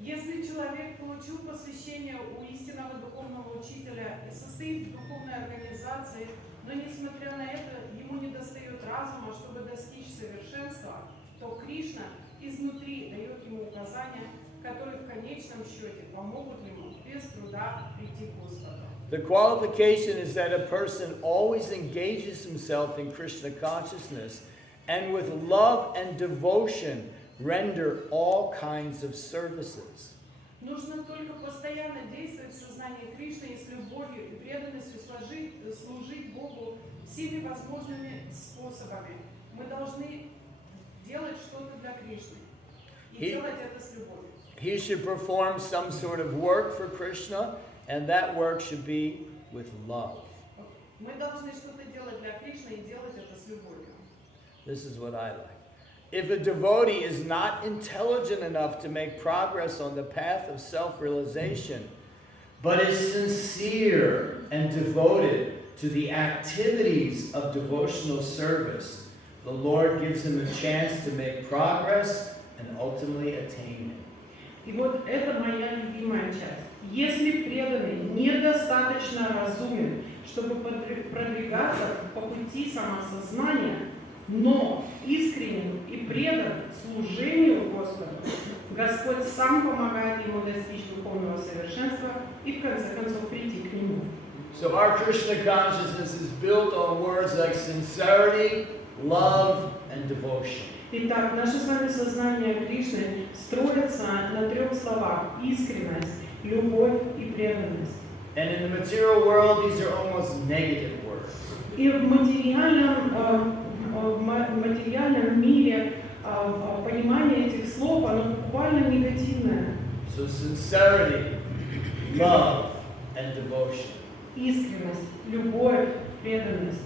Если человек получил посвящение у истинного духовного учителя и состоит в духовной организации, но несмотря на это ему недостает разума, чтобы достичь совершенства, то Кришна изнутри дает ему указания, которые в конечном счете помогут ему без труда прийти к Господу. The qualification is that a person always engages himself in Krishna consciousness and with love and devotion render all kinds of services. Нужно только постоянно действовать в сознании Кришны и с любовью и преданностью служить Богу всеми возможными способами. Мы должны делать что-то для Кришны и делать это с любовью. He should perform some sort of work for Krishna, and that work should be with love. Мы должны что-то делать для Кришны и делать это с любовью. This is what I like. If a devotee is not intelligent enough to make progress on the path of self-realization, but is sincere and devoted to the activities of devotional service, the Lord gives him a chance to make progress and ultimately attain it. И вот это моя любимая часть. Если преданный недостаточно разумен, чтобы продвигаться по пути самосознания, но искренен и предан служению Господу, Господь сам помогает ему достичь духовного совершенства и в конце концов прийти к Нему. So our Krishna consciousness is built on words like sincerity, love, and devotion. Итак, наше с вами сознание Кришны строится на трех словах: искренность, любовь и преданность. And in the material world, these are almost negative words. И в материальном мире понимание этих слов, оно буквально негативное. So sincerity, love, and devotion. Искренность, любовь, преданность.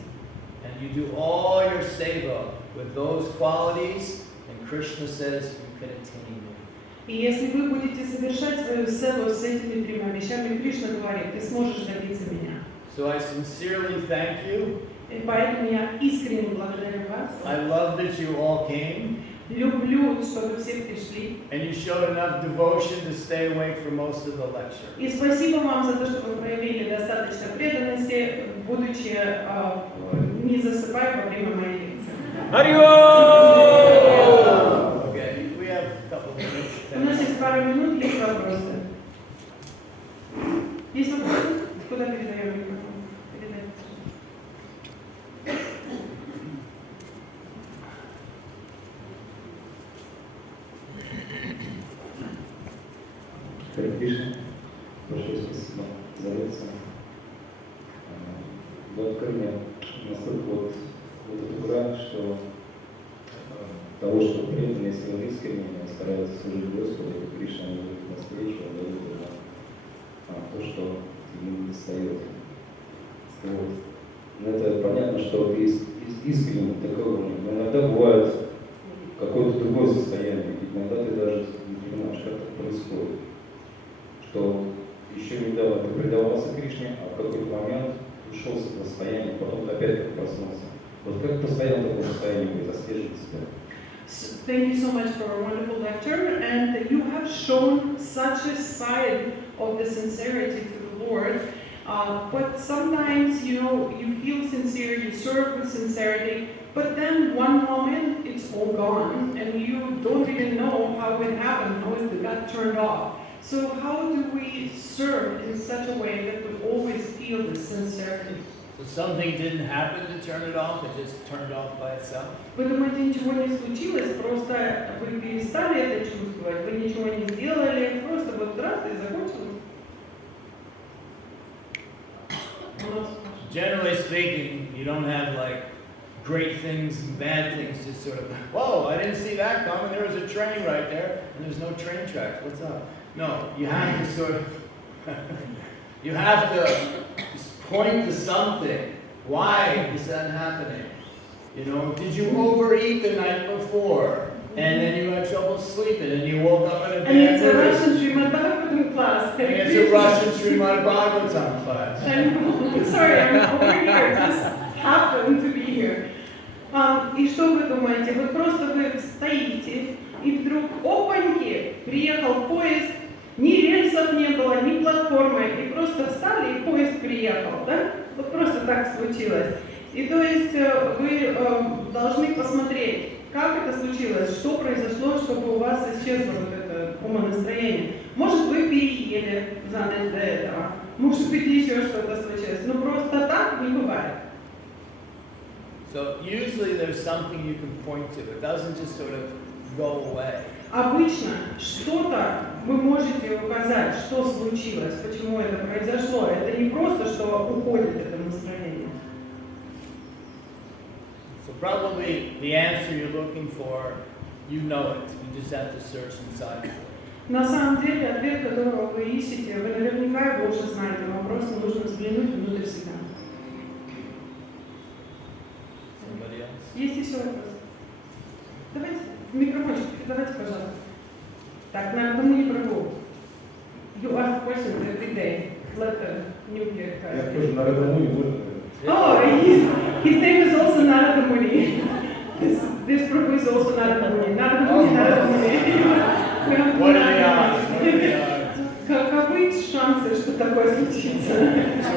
And you do all your seva with those qualities, and Krishna says you can attain me. И если вы будете совершать свою севу с этими тремя вещами, Кришна говорит, ты сможешь добиться меня. So I sincerely thank you. И поэтому я искренне благодарю вас. I love that you all came. Люблю, что вы все пришли. And you showed enough devotion to stay awake for most of the lecture. И спасибо вам за то, что вы проявили достаточно преданности, будучи не засыпая во время моей лекции. Okay, we have a couple minutes. У нас есть пару минут, есть вопросы. Есть вопросы? Куда передаем микрофон? Передай. Харе Кришна, большое спасибо за лекцию. Вы открыли настолько вот эту грань, что того, что преданные, если он искренне стараются служить Господу, и Кришна идет навстречу, он дает то, что ему не достает. Вот. Но это понятно, что искренне такого, но иногда бывает какое-то другое состояние, иногда ты даже не понимаешь, как это происходит. Что еще недавно ты предавался Кришне, а в какой-то момент ушел с этого состояния, потом ты опять как проснулся. Вот как постоянно такое состояние будет отслеживать себя? Thank you so much for a wonderful lecture, and you have shown such a side of the sincerity to the Lord. But sometimes, you feel sincere, you serve with sincerity, but then one moment it's all gone, and you don't even know how it happened, how it got turned off. So how do we serve in such a way that we always feel the sincerity? So something didn't happen to turn it off, it just turned off by itself? Вы думаете, ничего не случилось, просто вы перестали это чувствовать, вы ничего не сделали, просто вот раз и закончилось? Generally speaking, you don't have like great things and bad things, just sort of, whoa, I didn't see that coming, there was a train right there, and there's no train tracks, what's up? No, you have to sort of, you have to point to something. Why is that happening? Did you overeat the night before? And then you had trouble sleeping and you woke up in a And it's a bad mood. Russian Srimad-Bhagavatam class. And it's a Russian Srimad-Bhagavatam class. I'm sorry, I'm over here, just happened to be here. И что вы думаете? Вы просто стоите, и вдруг, опаньки, приехал поезд, ни рельсов не было, ни платформы, и просто встали, и поезд приехал, да? Вот просто так случилось. И то есть вы должны посмотреть, как это случилось, что произошло, чтобы у вас исчезло вот это умонастроение. Может, вы переели за ночь до этого, может быть, еще что-то случилось, но просто так не бывает. So usually there's something you can point to. It doesn't just sort of go away. Обычно что-то вы можете указать, что случилось, почему это произошло. Это не просто, что уходит это настроение. So probably the answer you're looking for, you know it. You just have to search inside for it. На самом деле, ответ, которого вы ищете, вы наверняка его уже знаете, вам просто нужно взглянуть внутрь себя. Somebody else? Есть еще вопрос? Давайте, микрофончик, давайте, пожалуйста. Так, на одному не прабху. You ask questions every day. Let the new kid Я тоже на Радамуни можно. Oh, his name is also Narada Muni. This prabhu is also Narada Muni. Narada Muni, Narada Muni. What are the odds? What are the odds? Каковы шансы, что такое случится? So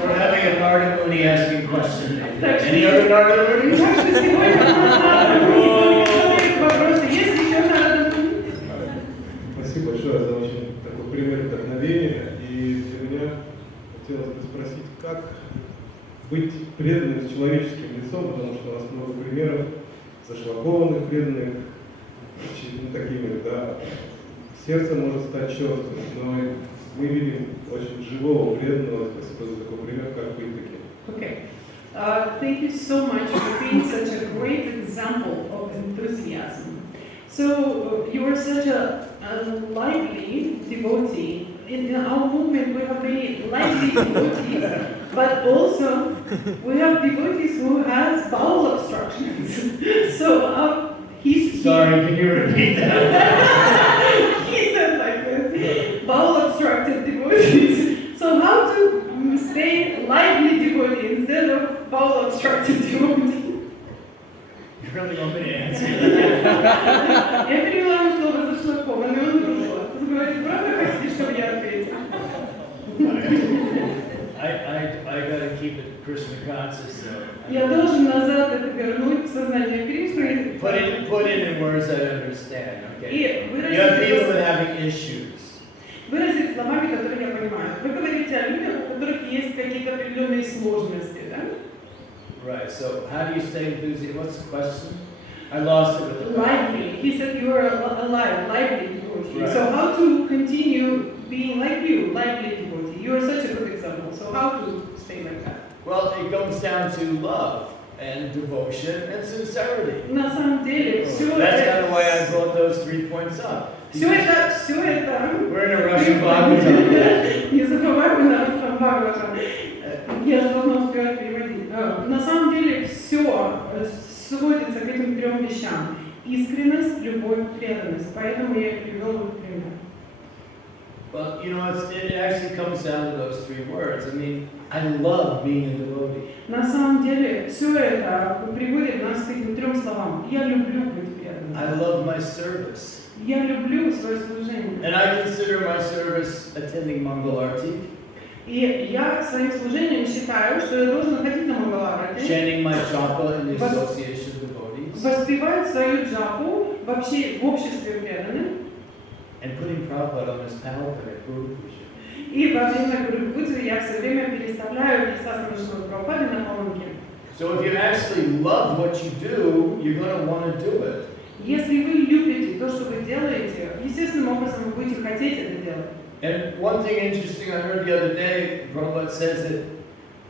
we're having a Narada Muni asking questions. Так что Any other Narada Munis? Так что сегодня у нас Нарада Мuni будет задавать вопросы. Есть еще Нарада Мuni? Спасибо большое за очень такой пример вдохновения. И для меня хотелось бы спросить, как быть преданным с человеческим лицом, потому что у нас много примеров зашлакованных преданных, такими, да, сердце может стать черствым, но мы видим очень живого преданного, спасибо за такой пример, как быть таким. Okay. Thank you so much for being such a great example of enthusiasm. So you are such a lively devotee. In our movement, we have many lively devotees, but also we have devotees who has bowel obstructions. So Sorry, can you repeat that? he said like this, bowel obstructed devotees. So how to stay lively devotee instead of bowel obstructed devotee? You really want me to answer? Я перевела ему слово зашлакованный, он думал. Он говорит, правда хотите, чтобы я ответила? I gotta keep it Krishna conscious, so. Я должен назад это вернуть в сознание Кришны. Put it in words I understand, okay? И You have people that are having issues. выразить словами, которые я понимаю. Вы говорите о людях, у которых есть какие-то определенные сложности, да? Right, so how do you stay enthusiastic? What's the question? I lost it with the Lively. He said you are alive, lively devotee. Right. So how to continue being like you, lively devotee? You are such a good example. So how to stay like that? Well, it comes down to love and devotion and sincerity. На самом деле, все That's kind of why I brought those 3 points up. Все это. We're in a Russian Bhagavatam. Не забывай на русском Бхагаватам. Я же должна успевать переводить. На самом деле все сводится к этим 3 вещам. Искренность, любовь, преданность. Поэтому я привел их пример. Well, you know, it actually comes down to those 3 words. I mean, I love being a devotee. На самом деле все это приводит нас к этим 3 словам. Я люблю быть преданным. I love my service. Я люблю свое служение. And I consider my service attending Mangal Arti, И я своим служением считаю, что я должен ходить на Мангаларати, chanting my japa in the association of devotees, воспевать свою джапу в обществе преданных. and putting Prabhupada on his palpate at Guru Puja. И во время Гуру-Пуджи я все время переставляю места Шримад Прабхупады на паланке. So if you actually love what you do, you're going to want to do it. Если вы любите то, что вы делаете, естественным образом вы будете хотеть это делать. And one thing interesting I heard the other day, Prabhupada says that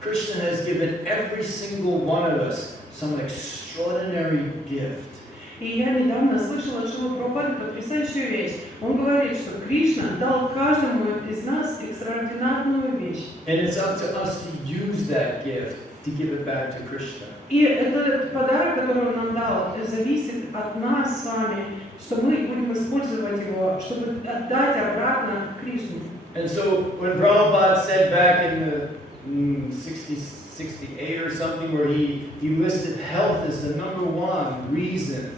Krishna has given every single one of us some extraordinary gift. И я недавно слышала, что у Прабхупады потрясающую вещь. Он говорит, что Кришна дал каждому из нас экстраординарную вещь. And it's up to us to use that gift to give it back to Krishna. И этот подарок, который он нам дал, зависит от нас с вами, что мы будем использовать его, чтобы отдать обратно Кришне. And so when Prabhupada said back in the 68 or something, where he listed health as the #1 reason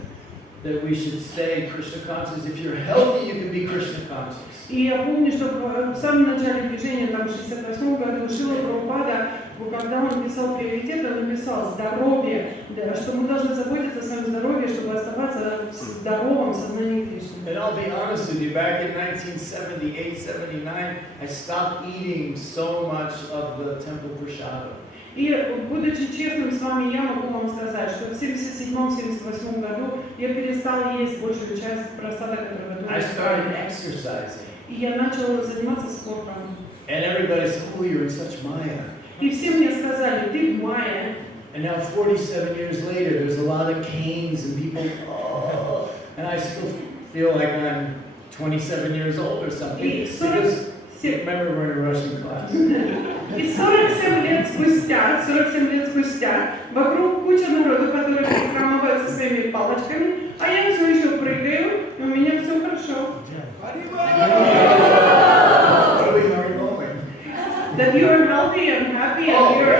that we should stay Krishna conscious. If you're healthy, you can be Krishna conscious. И я помню, что в самом начале движения, там, в 68 году, Шрила Прабхупада, когда он писал приоритеты, он написал здоровье, да, что мы должны заботиться о своем здоровье, чтобы оставаться в здоровом сознании Кришны. And I'll be honest with you, back in 1978, 79, I stopped eating so much of the temple prasada. И, будучи честным с вами, я могу вам сказать, что в 77-78 году я перестала есть большую часть просада, которую I started готовили. exercising. И я начала заниматься спортом. And everybody said, oh, you're in such Maya. И все мне сказали, ты в мае. And now 47 years later, there's a lot of canes and people, oh, and I still feel like I'm 27 years old or something. Because, remember, we're in a Russian class. И 47 лет спустя, вокруг куча народу, которые прихрамывают со своими палочками, а я все еще прыгаю, и у меня все хорошо. That you are healthy and happy and you're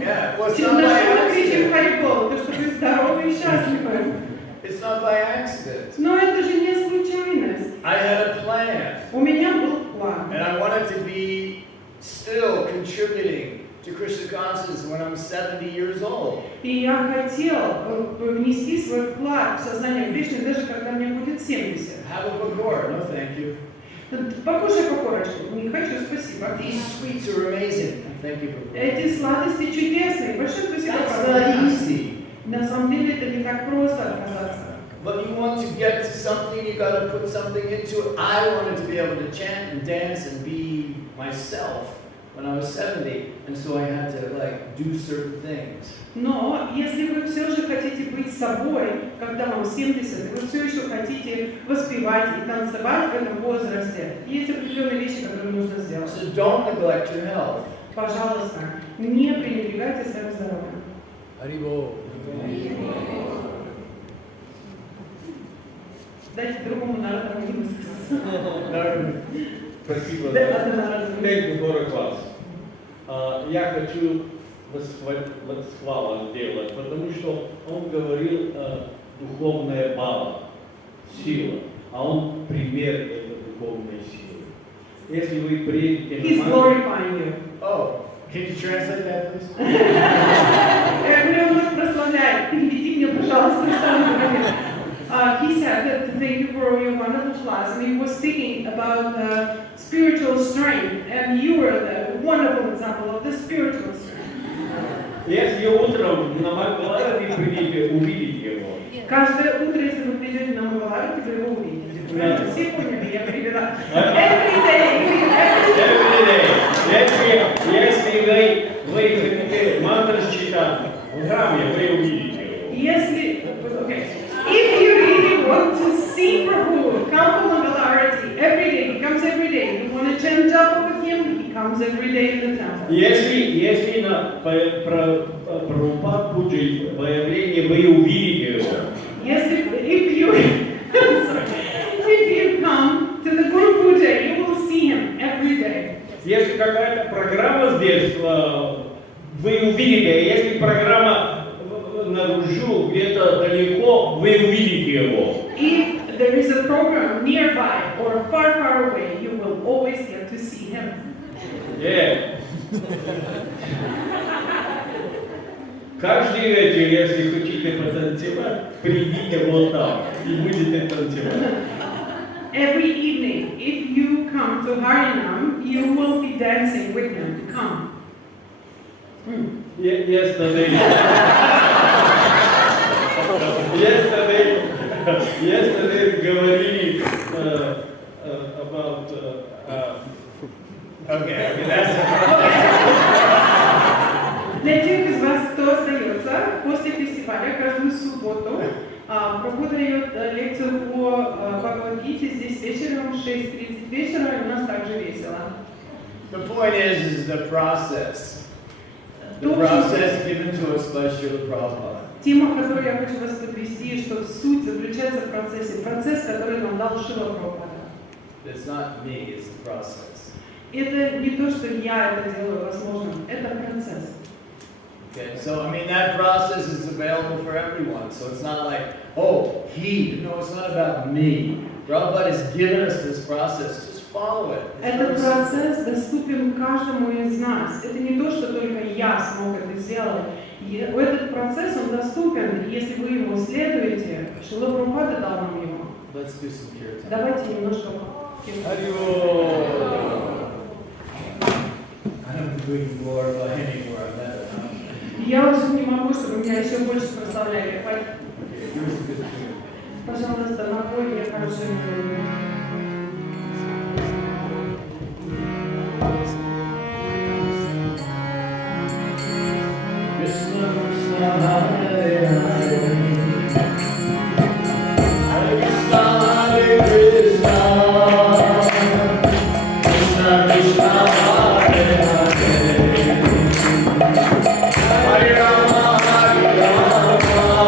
Yeah, well, it's not by accident. Харибол, то, что вы здоровы и счастливы. It's not by accident. Но это же не случайность. I had a plan. У меня был план. And I wanted to be still contributing to Krishna consciousness when I'm 70 years old. И я хотел внести свой вклад в сознание Кришны, даже когда мне будет 70. Have a bakor, no thank you. Покушай покорочку. Не хочу, спасибо. These sweets are amazing. Thank you for Эти сладости чудесные. Большое спасибо, That's Прабху. not easy. На самом деле это не так просто отказаться. But you want to get to something, you got to put something into it. I wanted to be able to chant and dance and be myself when I was 70, and so I had to like do certain things. Но если вы все же хотите быть собой, когда вам 70, и вы все еще хотите воспевать и танцевать в этом возрасте, есть определенные вещи, которые нужно сделать. So don't neglect your health. Пожалуйста, не пренебрегайте своим здоровьем. Харибол. Дайте другому народу не высказаться. Спасибо Да, за одна народу. Thank you for a class. Я хочу восхвалу сделать, потому что он говорил духовная бала, сила, а он пример этой духовной силы. Если вы приедете He's на glorifying you. Oh, can you translate that, please? Я говорю, он нас прославляет. Переведи мне, пожалуйста, что он говорит. He said that thank you for your wonderful class, and he was speaking about spiritual strength, and you were the wonderful example of the spiritual strength. Если утром на Мангаларе вы придете, увидите его. Каждое утро, если вы придете на Мангалару, вы его увидите. Да. Все поняли, я перевела. Every day. Если вы хотите мантры читать в храме, вы увидите его. Если, okay. If you really want to see Prabhu, come to Mangalarati every day. He comes every day. You want to chant japa with him? He comes every day in the temple. Если на Прабхупад Пуджи появление вы увидите его. If you come to the Guru Puja, you will see him every day. Если какая-то программа здесь, вы увидите. Если программа наружу, где-то далеко, вы увидите его. If there is a program nearby or far, far away, you will always get to see him. Yeah. Каждый вечер, если хотите потанцевать, придите вот там и будете танцевать. Every evening, if you come to Harinam, you will be dancing with him. Come. Yesterday говорили about Okay, that's Для тех из вас, кто остается, после фестиваля каждую субботу Прабху дает лекцию по Бхагават-гите здесь вечером, в 6:30 вечера, и у нас также весело. the point is the process. The process given to us by Srila Prabhupada. Тема, которую я хочу вас подвести, что суть заключается в процессе, процесс, который нам дал Шрила Прабхупада. It's not me, it's the process. Это не то, что я это делаю возможным, это процесс. Okay, so I mean that process is available for everyone. So it's not like, oh, no, it's not about me. Prabhupada has given us this process. Just follow it. It's Этот very simple. процесс доступен каждому из нас. Это не то, что только я смог это сделать. Этот процесс, он доступен, если вы ему следуете. Шрила Прабхупада дал нам его. Let's do some kirtan. Давайте немножко I don't think we can glorify anymore. Я уже не могу, чтобы меня еще больше прославляли. Пожалуйста, напой мне хорошую мелодию. Krishna Krishna Hare Hare Hare Krishna Hare Krishna Krishna Krishna Hare Hare Hare Rama Hare Rama Rama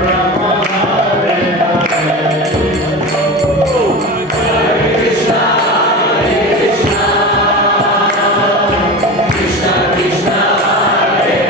Rama Hare Hare Hare Krishna Hare Krishna Krishna Krishna Hare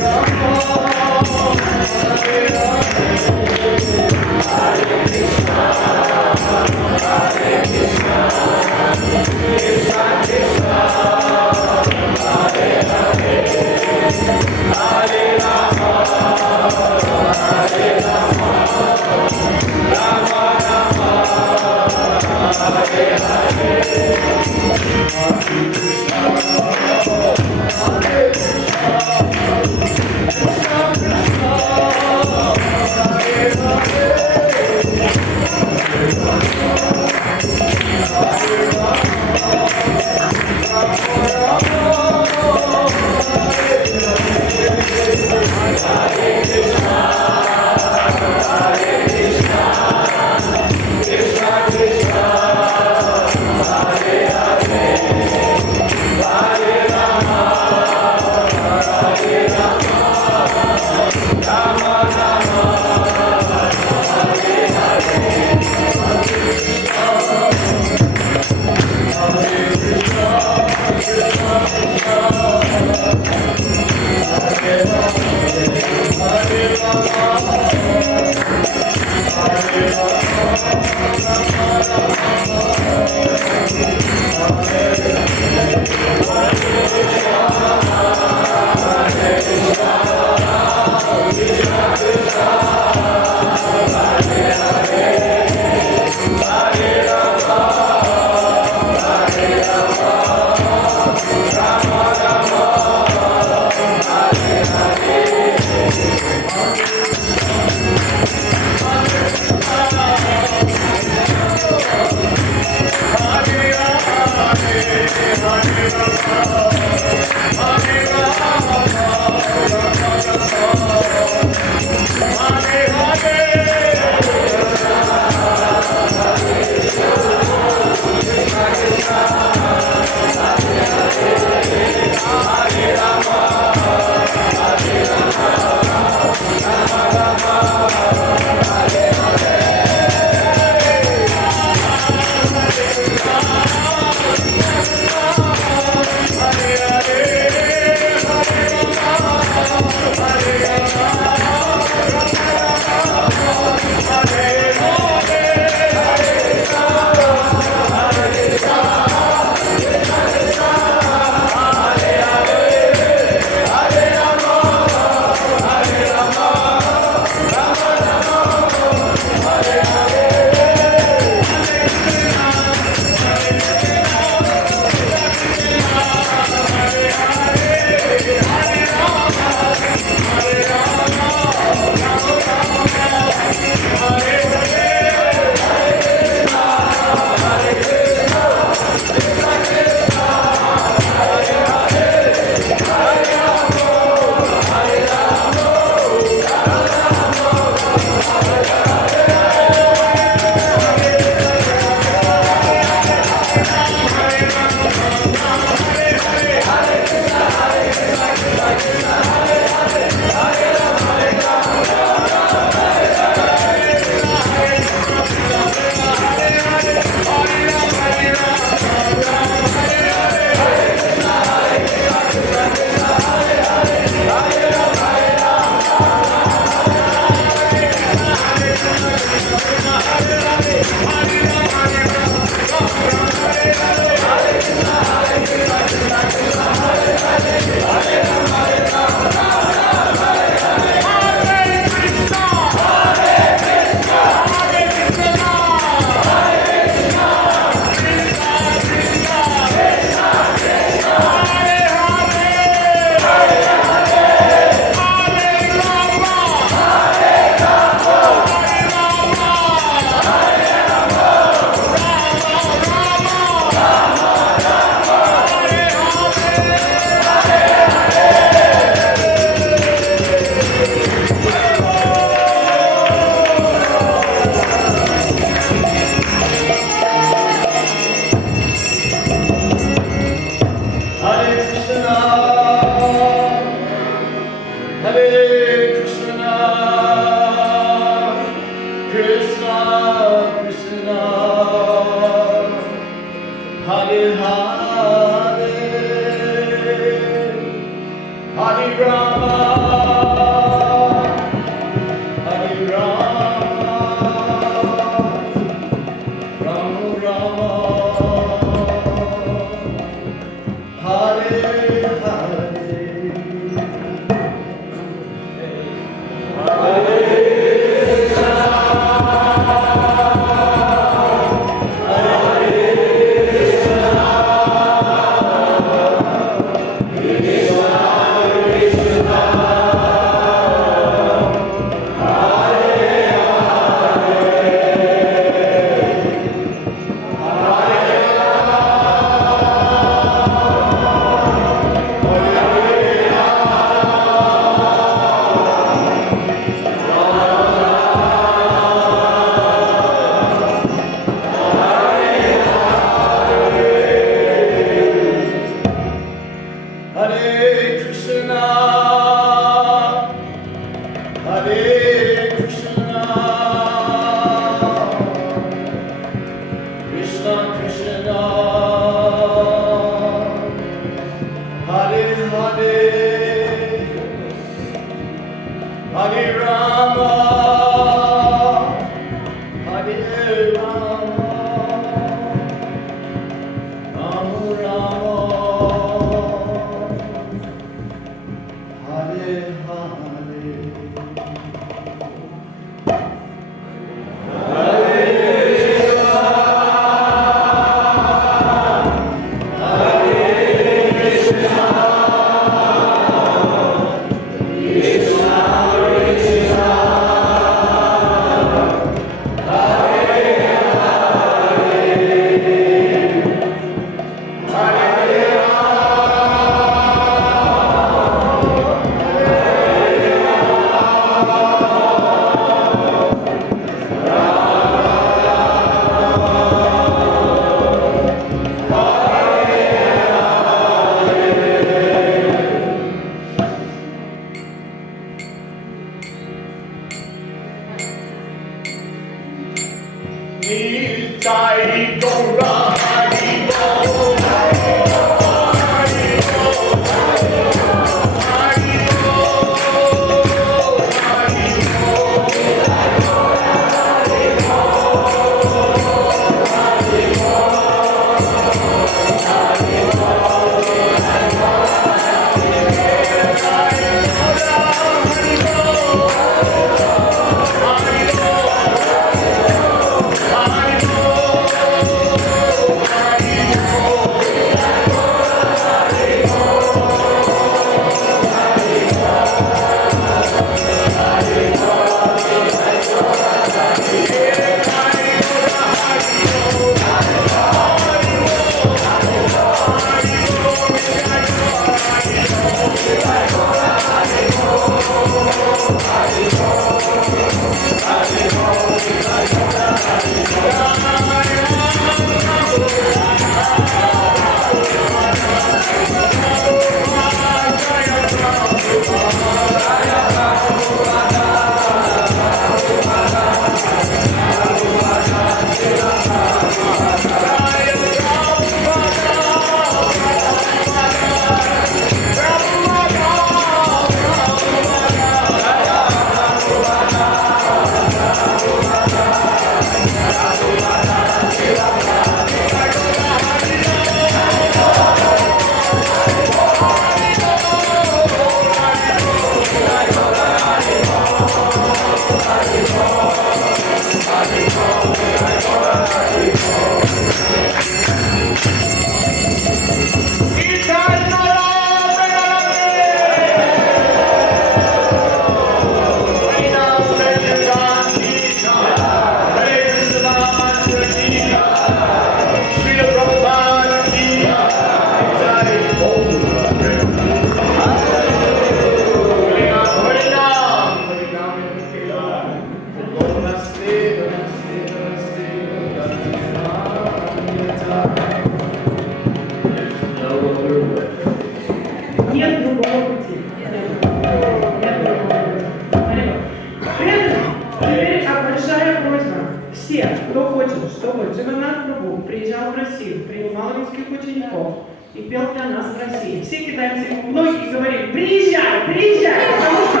Все, кто хочет, чтобы Дживанатха приезжал в Россию, принимал русских учеников, и пел для нас в России. Все китайцы ему в ноги и говорили: приезжай, приезжай, потому что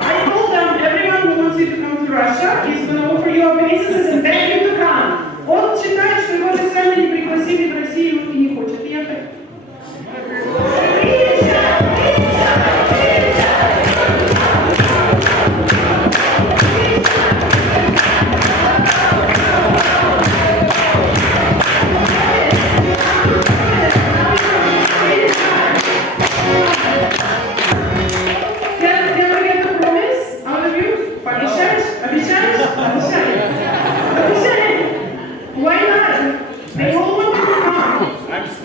I told them everyone who wants you to come to Russia is going to offer you obeisances and beg you to come. Он считает, что его официально не пригласили в Россию и не хочет ехать.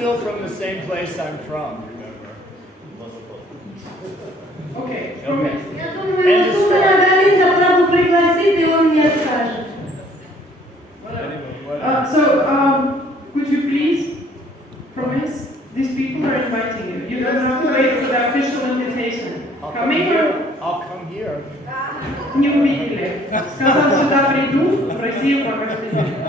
From the same place I'm from, remember? Okay, promise. Я думаю, его сумма Галинка прабху пригласит, и он не откажет. Could you please promise? These people are inviting you. You don't have to wait for the official invitation. I'll come here. Не увидели. Сказал, сюда приду, в Россию пока что нет.